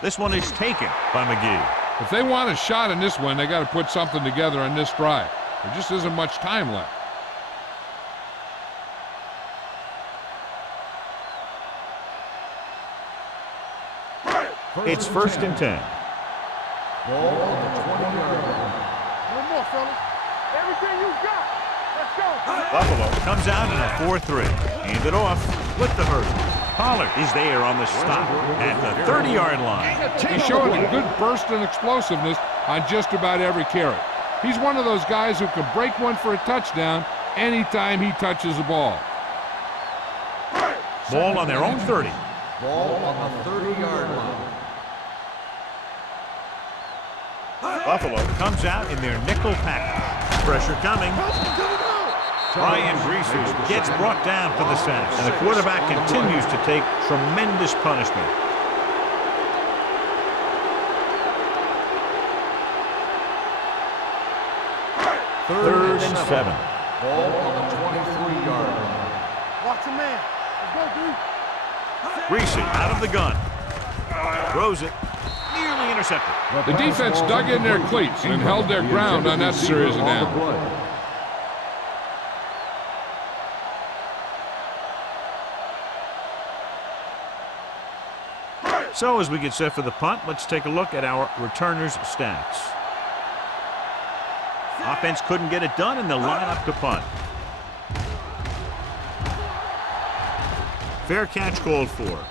This one is taken by McGee. If they want a shot in this one, they got to put something together on this drive. There just isn't much time left. It's 1st and 10. Ball on the 20-yard line. One more, fellas. Everything you got. Let's go. Buffalo comes out in a 4-3. Hand it off with the hurdle. Pollard is there on the stop at the 30-yard line. He's showing a good burst and explosiveness on just about every carry. He's one of those guys who can break one for a touchdown anytime he touches the ball. Ball on their own 30. Ball on the 30-yard line. Buffalo comes out in their nickel package. Pressure coming. Brian Greaser gets brought down for the sack, and the quarterback continues to take tremendous punishment. Third and 7. Ball on the 23-yard line. Watch your man. Let's go, dude. Greasy out of the gun. Throws it. Nearly intercepted. The defense dug in their cleats and held their ground on that series of downs. So as we get set for the punt, let's take a look at our returners' stats. Offense couldn't get it done, and they'll line up to punt. Fair catch called for.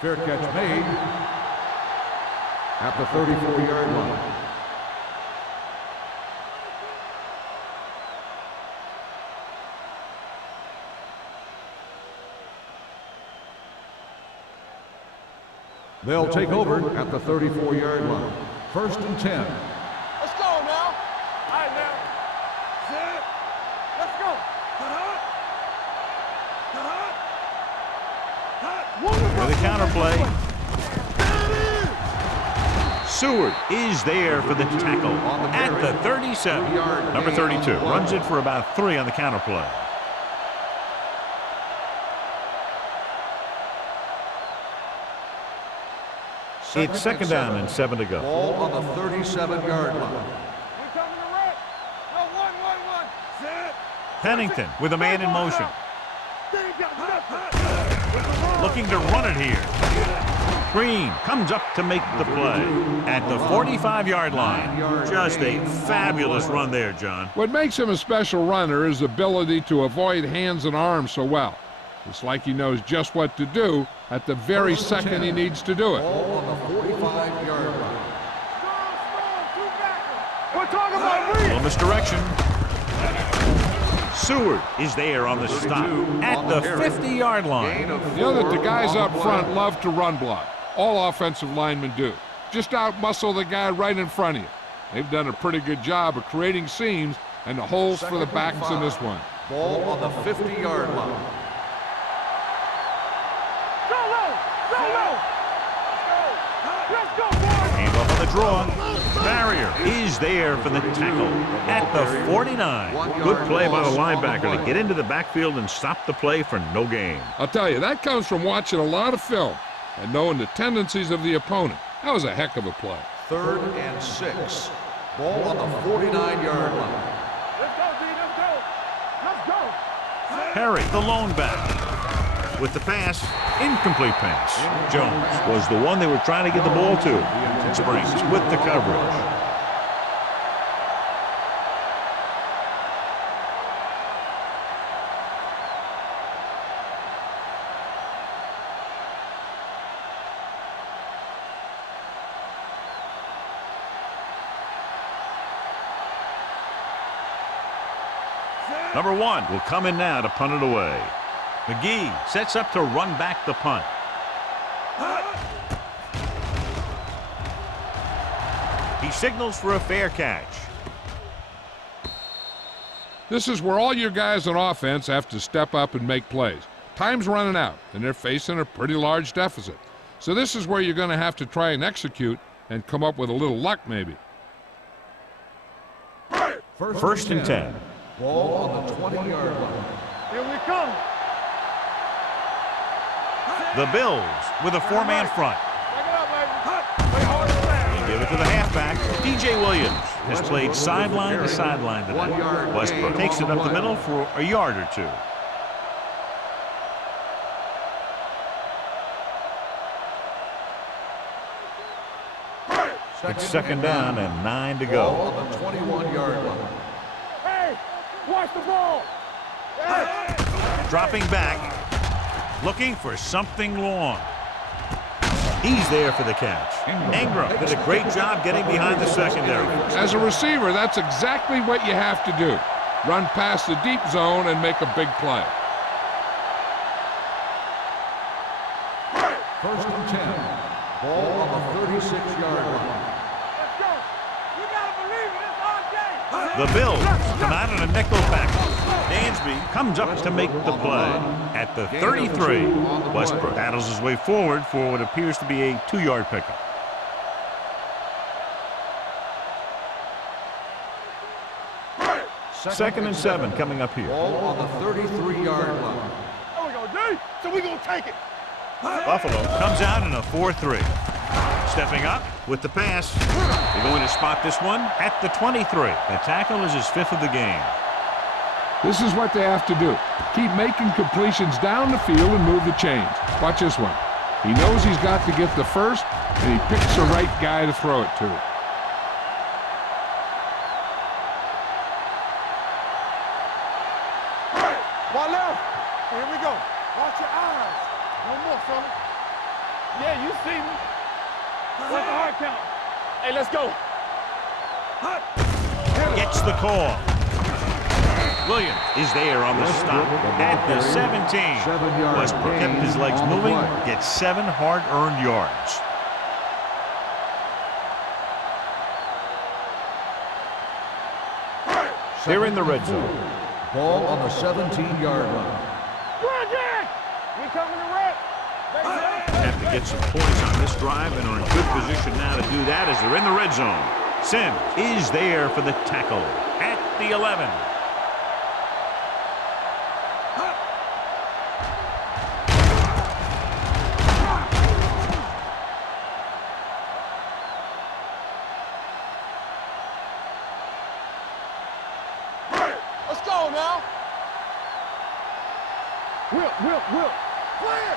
Fair catch made at the 34-yard line. They'll take over at the 34-yard line. 1st and 10. Let's go now. All right, now. Set. Let's go. For the counterplay. Seward is there for the tackle at the 37. Number 32 runs it for about 3 on the counterplay. It's 2nd down and 7 to go. Ball on the 37-yard line. We're coming to wreck. No, 1-1-1. Set. Pennington with a man in motion. They ain't got nothing. Looking to run it here. Green comes up to make the play at the 45-yard line. Just a fabulous run there, John. What makes him a special runner is his ability to avoid hands and arms so well. It's like he knows just what to do at the very second he needs to do it. Ball on the 45-yard line. We're talking about A little misdirection. Seward is there on the stop at the 50-yard line. You know that the guys up front love to run block. All offensive linemen do. Just out-muscle the guy right in front of you. They've done a pretty good job of creating seams and the holes for the backs in this one. Ball on the 50-yard line. Go low. Let's go, boys. Hand off on the draw. Barrier is there for the tackle at the 49. Good play by the linebacker to get into the backfield and stop the play for no gain. I'll tell you, that comes from watching a lot of film and knowing the tendencies of the opponent. That was a heck of a play. 3rd and 6. Ball on the 49-yard line. Let's go, D. Let's go. Perry, the lone back. With the pass, incomplete pass. Jones was the one they were trying to get the ball to. Springs with the coverage. Number 1 will come in now to punt it away. McGee sets up to run back the punt. He signals for a fair catch. This is where all your guys on offense have to step up and make plays. Time's running out, and they're facing a pretty large deficit. So this is where you're going to have to try and execute and come up with a little luck maybe. 1st and 10. Ball on the 20-yard line. Here we come. The Bills with a four-man front. Back it up, baby. Play hard and fast. Give it to the halfback. DJ Williams has played sideline to sideline today. 1 yard Westbrook gain takes it on up the the middle for a yard or two. It's second down and 9 to go. Ball on the 21-yard line. Hey, watch the ball. Hey. Dropping back, looking for something long. He's there for the catch. Ingram did a great job getting behind the secondary. As a receiver, that's exactly what you have to do. Run past the deep zone and make a big play. First and 10. Ball on the 36-yard line. Let's go. You gotta believe it. It's our game. The Bills come out in a nickel package. Dansby comes up to make the play at the 33. Westbrook battles his way forward for what appears to be a 2-yard pickup. Second and 7 coming up here. Ball on the 33-yard line. There we go, D. So we gonna take it. Buffalo comes out in a 4-3. Stepping up with the pass. They're going to spot this one at the 23. The tackle is his 5th of the game. This is what they have to do. Keep making completions down the field and move the chains. Watch this one. He knows he's got to get the first, and he picks the right guy to throw it to. One left. Here we go. Watch your eyes. No more, fella. Yeah, you see me. What's the hard count? Hey, let's go. Gets the call. Williams is there on the stop at the 17. Westbrook kept his legs moving, gets 7 hard-earned yards. They're in the red zone. Ball on the 17-yard line. We coming to wreck. Have to get some points on this drive and are in good position now to do that as they're in the red zone. Sims is there for the tackle at the 11. Let's go now. Will. Clear.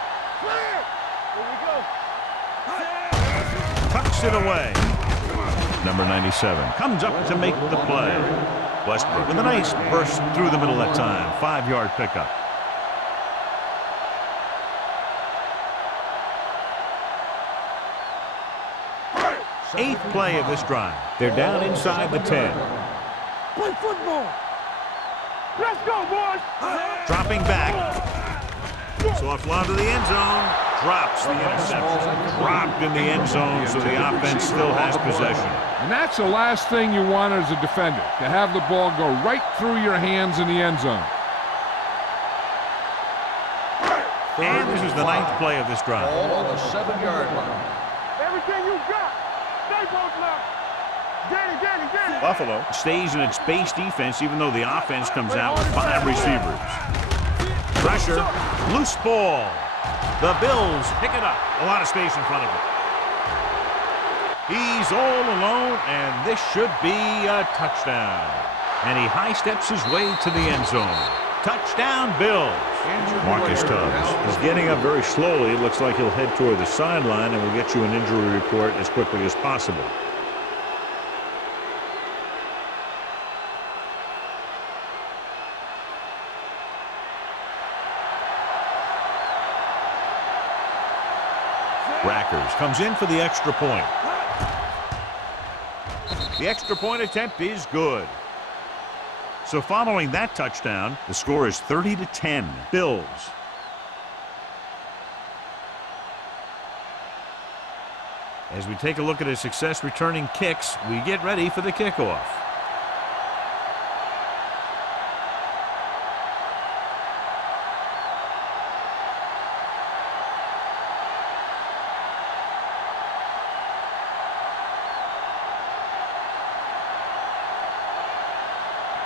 Here we go. Tucks it away. Number 97 comes up to make the play. Westbrook with a nice burst through the middle that time. 5-yard pickup. Eighth play of this drive. They're down inside the 10. Play football. Let's go, boys. Dropping back. Soft line to the end zone. Drops the interception. Dropped in the end zone, so the offense still has possession. And that's the last thing you want as a defender, to have the ball go right through your hands in the end zone. And this is the 9th play of this drive. Ball on the 7-yard line. Everything you got. Stay both left. Danny. Buffalo stays in its base defense even though the offense comes out with 5 receivers. Pressure, loose ball. The Bills pick it up. A lot of space in front of him. He's all alone, and this should be a touchdown. And he high steps his way to the end zone. Touchdown, Bills. Marcus Tubbs is getting up very slowly. It looks like he'll head toward the sideline, and we'll get you an injury report as quickly as possible. Rackers comes in for the extra point. The extra point attempt is good. So following that touchdown, the score is 30-10. Bills. As we take a look at his success returning kicks, we get ready for the kickoff.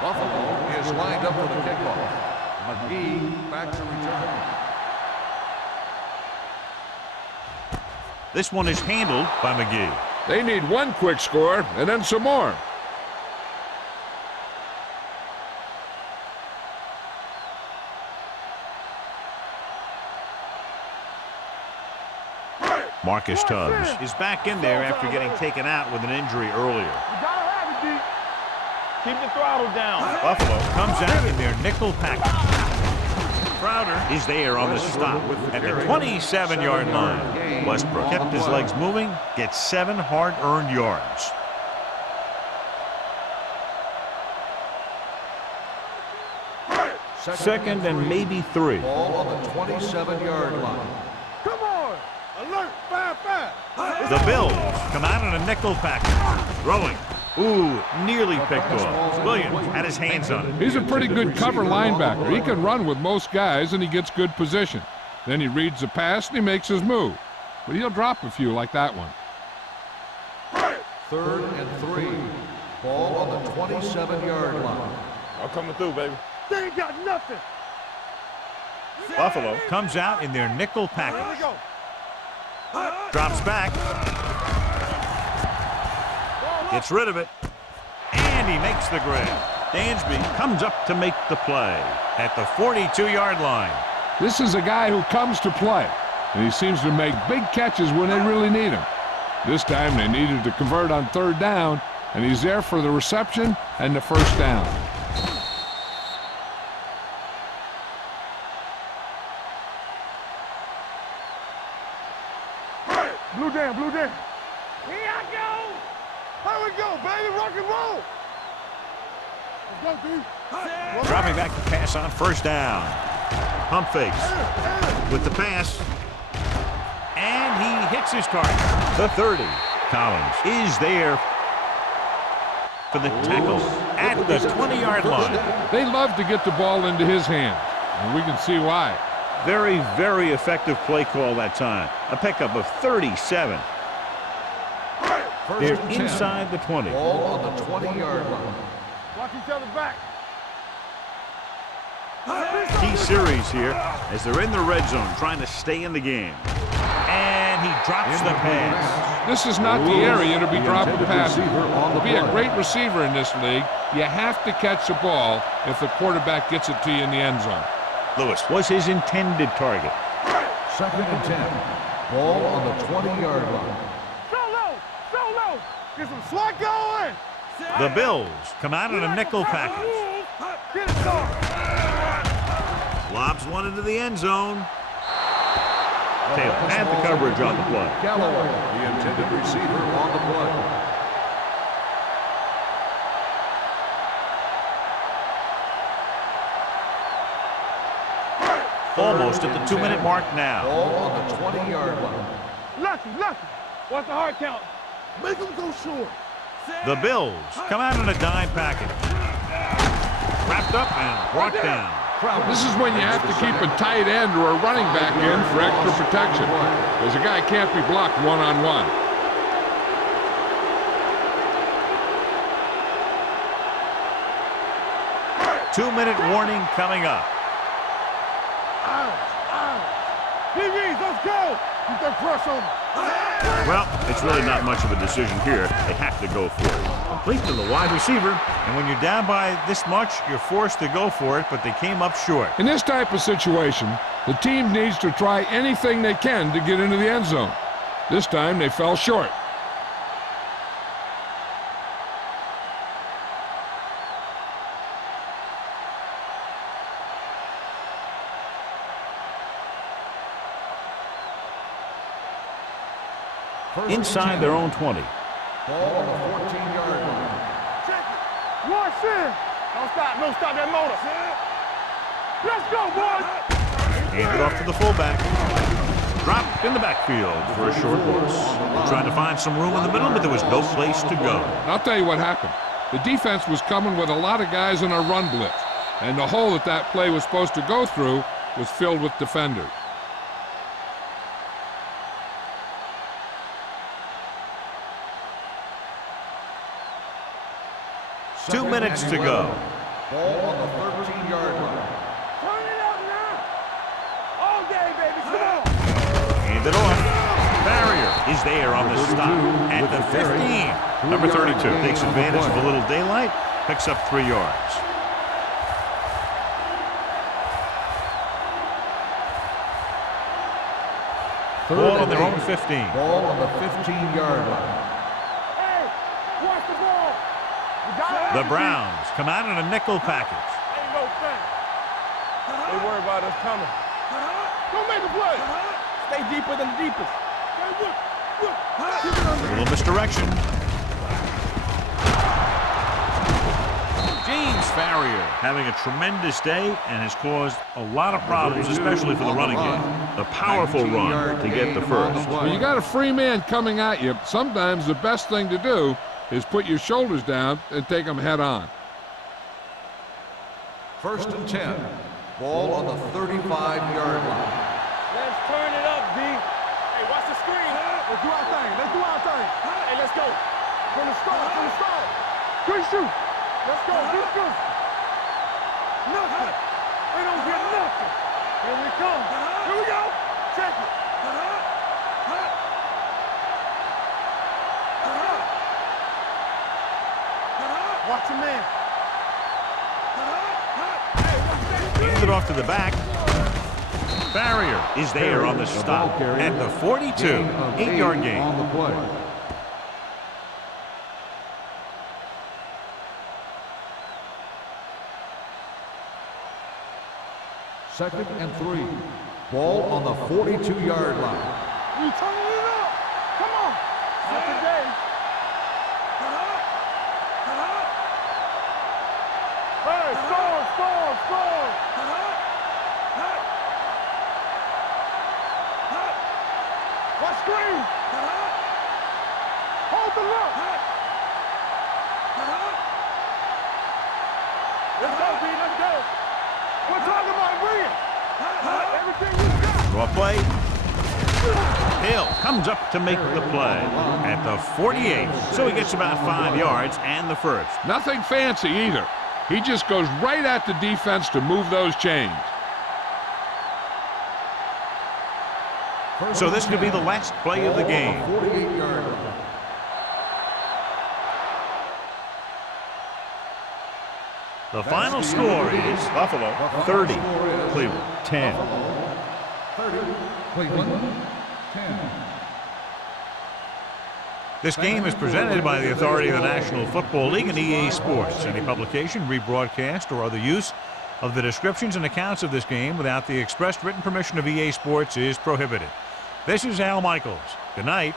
Buffalo is lined up for the kickoff. McGee back to return. This one is handled by McGee. They need one quick score and then some more. Marcus Tubbs is back in there after getting taken out with an injury earlier. You gotta have it, D. Keep the throttle down. Buffalo comes out in their nickel package. Crowder is there on the stop at the 27-yard line. Westbrook kept his legs moving, gets 7 hard-earned yards. Second and maybe 3. Ball on the 27-yard line. Come on. Alert. Fire. The Bills come out in a nickel package. Throwing. Ooh, nearly picked off. Williams had his hands on it. He's a pretty good cover linebacker. He can run with most guys, and he gets good position. Then he reads the pass, and he makes his move. But he'll drop a few like that one. 3rd and 3. Ball on the 27-yard line. I'm coming through, baby. They ain't got nothing. Buffalo comes out in their nickel Here we package. go. Drops back. Gets rid of it. And he makes the grab. Dansby comes up to make the play at the 42-yard line. This is a guy who comes to play, and he seems to make big catches when they really need him. This time they needed to convert on 3rd down, and he's there for the reception and the 1st down. Blue down, blue down. Here I go. Here we go, baby. Rock and roll. Let's go, D. Dropping back to pass on 1st down. Pump fakes with the pass. And he hits his target. The 30. Collins is there for the tackle at the 20-yard line. They love to get the ball into his hands, and we can see why. Very, very effective play call that time. A pickup of 37. They're 1st and 10. inside the 20. Ball on the 20-yard line. Watch each other back. Key series here as they're in the red zone trying to stay in the game. And he drops the pass. This is not the area to be dropping intended passes. receiver on the To be a play. great receiver in this league, you have to catch the ball if the quarterback gets it to you in the end zone. Lewis was his intended target. 2nd and 10. Ball on the 20-yard line. Solo. Get some swat going. The Bills come out in a nickel package. Get it going. Lobs one into the end zone. Taylor had the coverage on the play. Galloway, the intended receiver on the play. Almost at the 2-minute mark now. Ball on the 20-yard line. Lucky. What's the hard count? Make him go short. The Bills come out in a dime package. Wrapped up and brought down. This is when you have to keep a tight end or a running back in for extra protection, because a guy can't be blocked one-on-one. Two-minute warning coming up. DBs, let's go. Keep that press on him. Well, it's really not much of a decision here. They have to go for it. Complete to the wide receiver, and when you're down by this much, you're forced to go for it, but they came up short. In this type of situation, the team needs to try anything they can to get into the end zone. This time, they fell short. Inside their own 20. Ball on the 14-yard line. Check it. Watch it. Don't stop that motor. Let's go, boys. Handed off to the fullback. Dropped in the backfield for a short loss. Trying to find some room in the middle, but there was no place to go. I'll tell you what happened. The defense was coming with a lot of guys in a run blitz, and the hole that play was supposed to go through was filled with defenders. Two minutes to go. Ball on the 13-yard line. Turn it up now. All day, baby. Come on. Hand it off. Barrier is there on the stop at the 15. Number 32 takes advantage of a little daylight, picks up 3 yards. Ball on their own 15. Ball on the 15-yard line. Hey, watch the ball. You got it. The Browns come out in a nickel package. Ain't no thing. They worry about us coming. Don't make a play. Stay deeper than the deepest. A little misdirection. James Farrier having a tremendous day and has caused a lot of problems, especially for the running game. A powerful run to get the first. When you got a free man coming at you, sometimes the best thing to do is put your shoulders down and take them head on. 1st and 10. Ball on the 35-yard line. Let's turn it up, D. Hey, watch the screen. Let's do our thing. Let's do our thing. Hey, let's go. From the start, from the start. Good shoot. Let's go. Good shoot. Nothing. They don't get nothing. Here we come. Here we go. Check it. Watch your man. Hands it off to the back. Barrier is there on the stop at the 42. 8-yard gain. On the play. Second and 3. Ball on the 42-yard line. You turning it up. Come on. Not today. Hey, score. Watch screen. Hold the look. Let's go, B. Let's go. We're talking about bringing. Everything you got. Draw play. Hill comes up to make the play at the 48. So he gets about 5 yards and the first. Nothing fancy either. He just goes right at the defense to move those chains. So this could be the last play of the game. 48-yard line. The final score is Buffalo 30, Cleveland 10. 30, Cleveland 10. This game is presented by the authority of the National Football League and EA Sports. Any publication, rebroadcast, or other use of the descriptions and accounts of this game without the expressed written permission of EA Sports is prohibited. This is Al Michaels. Good night.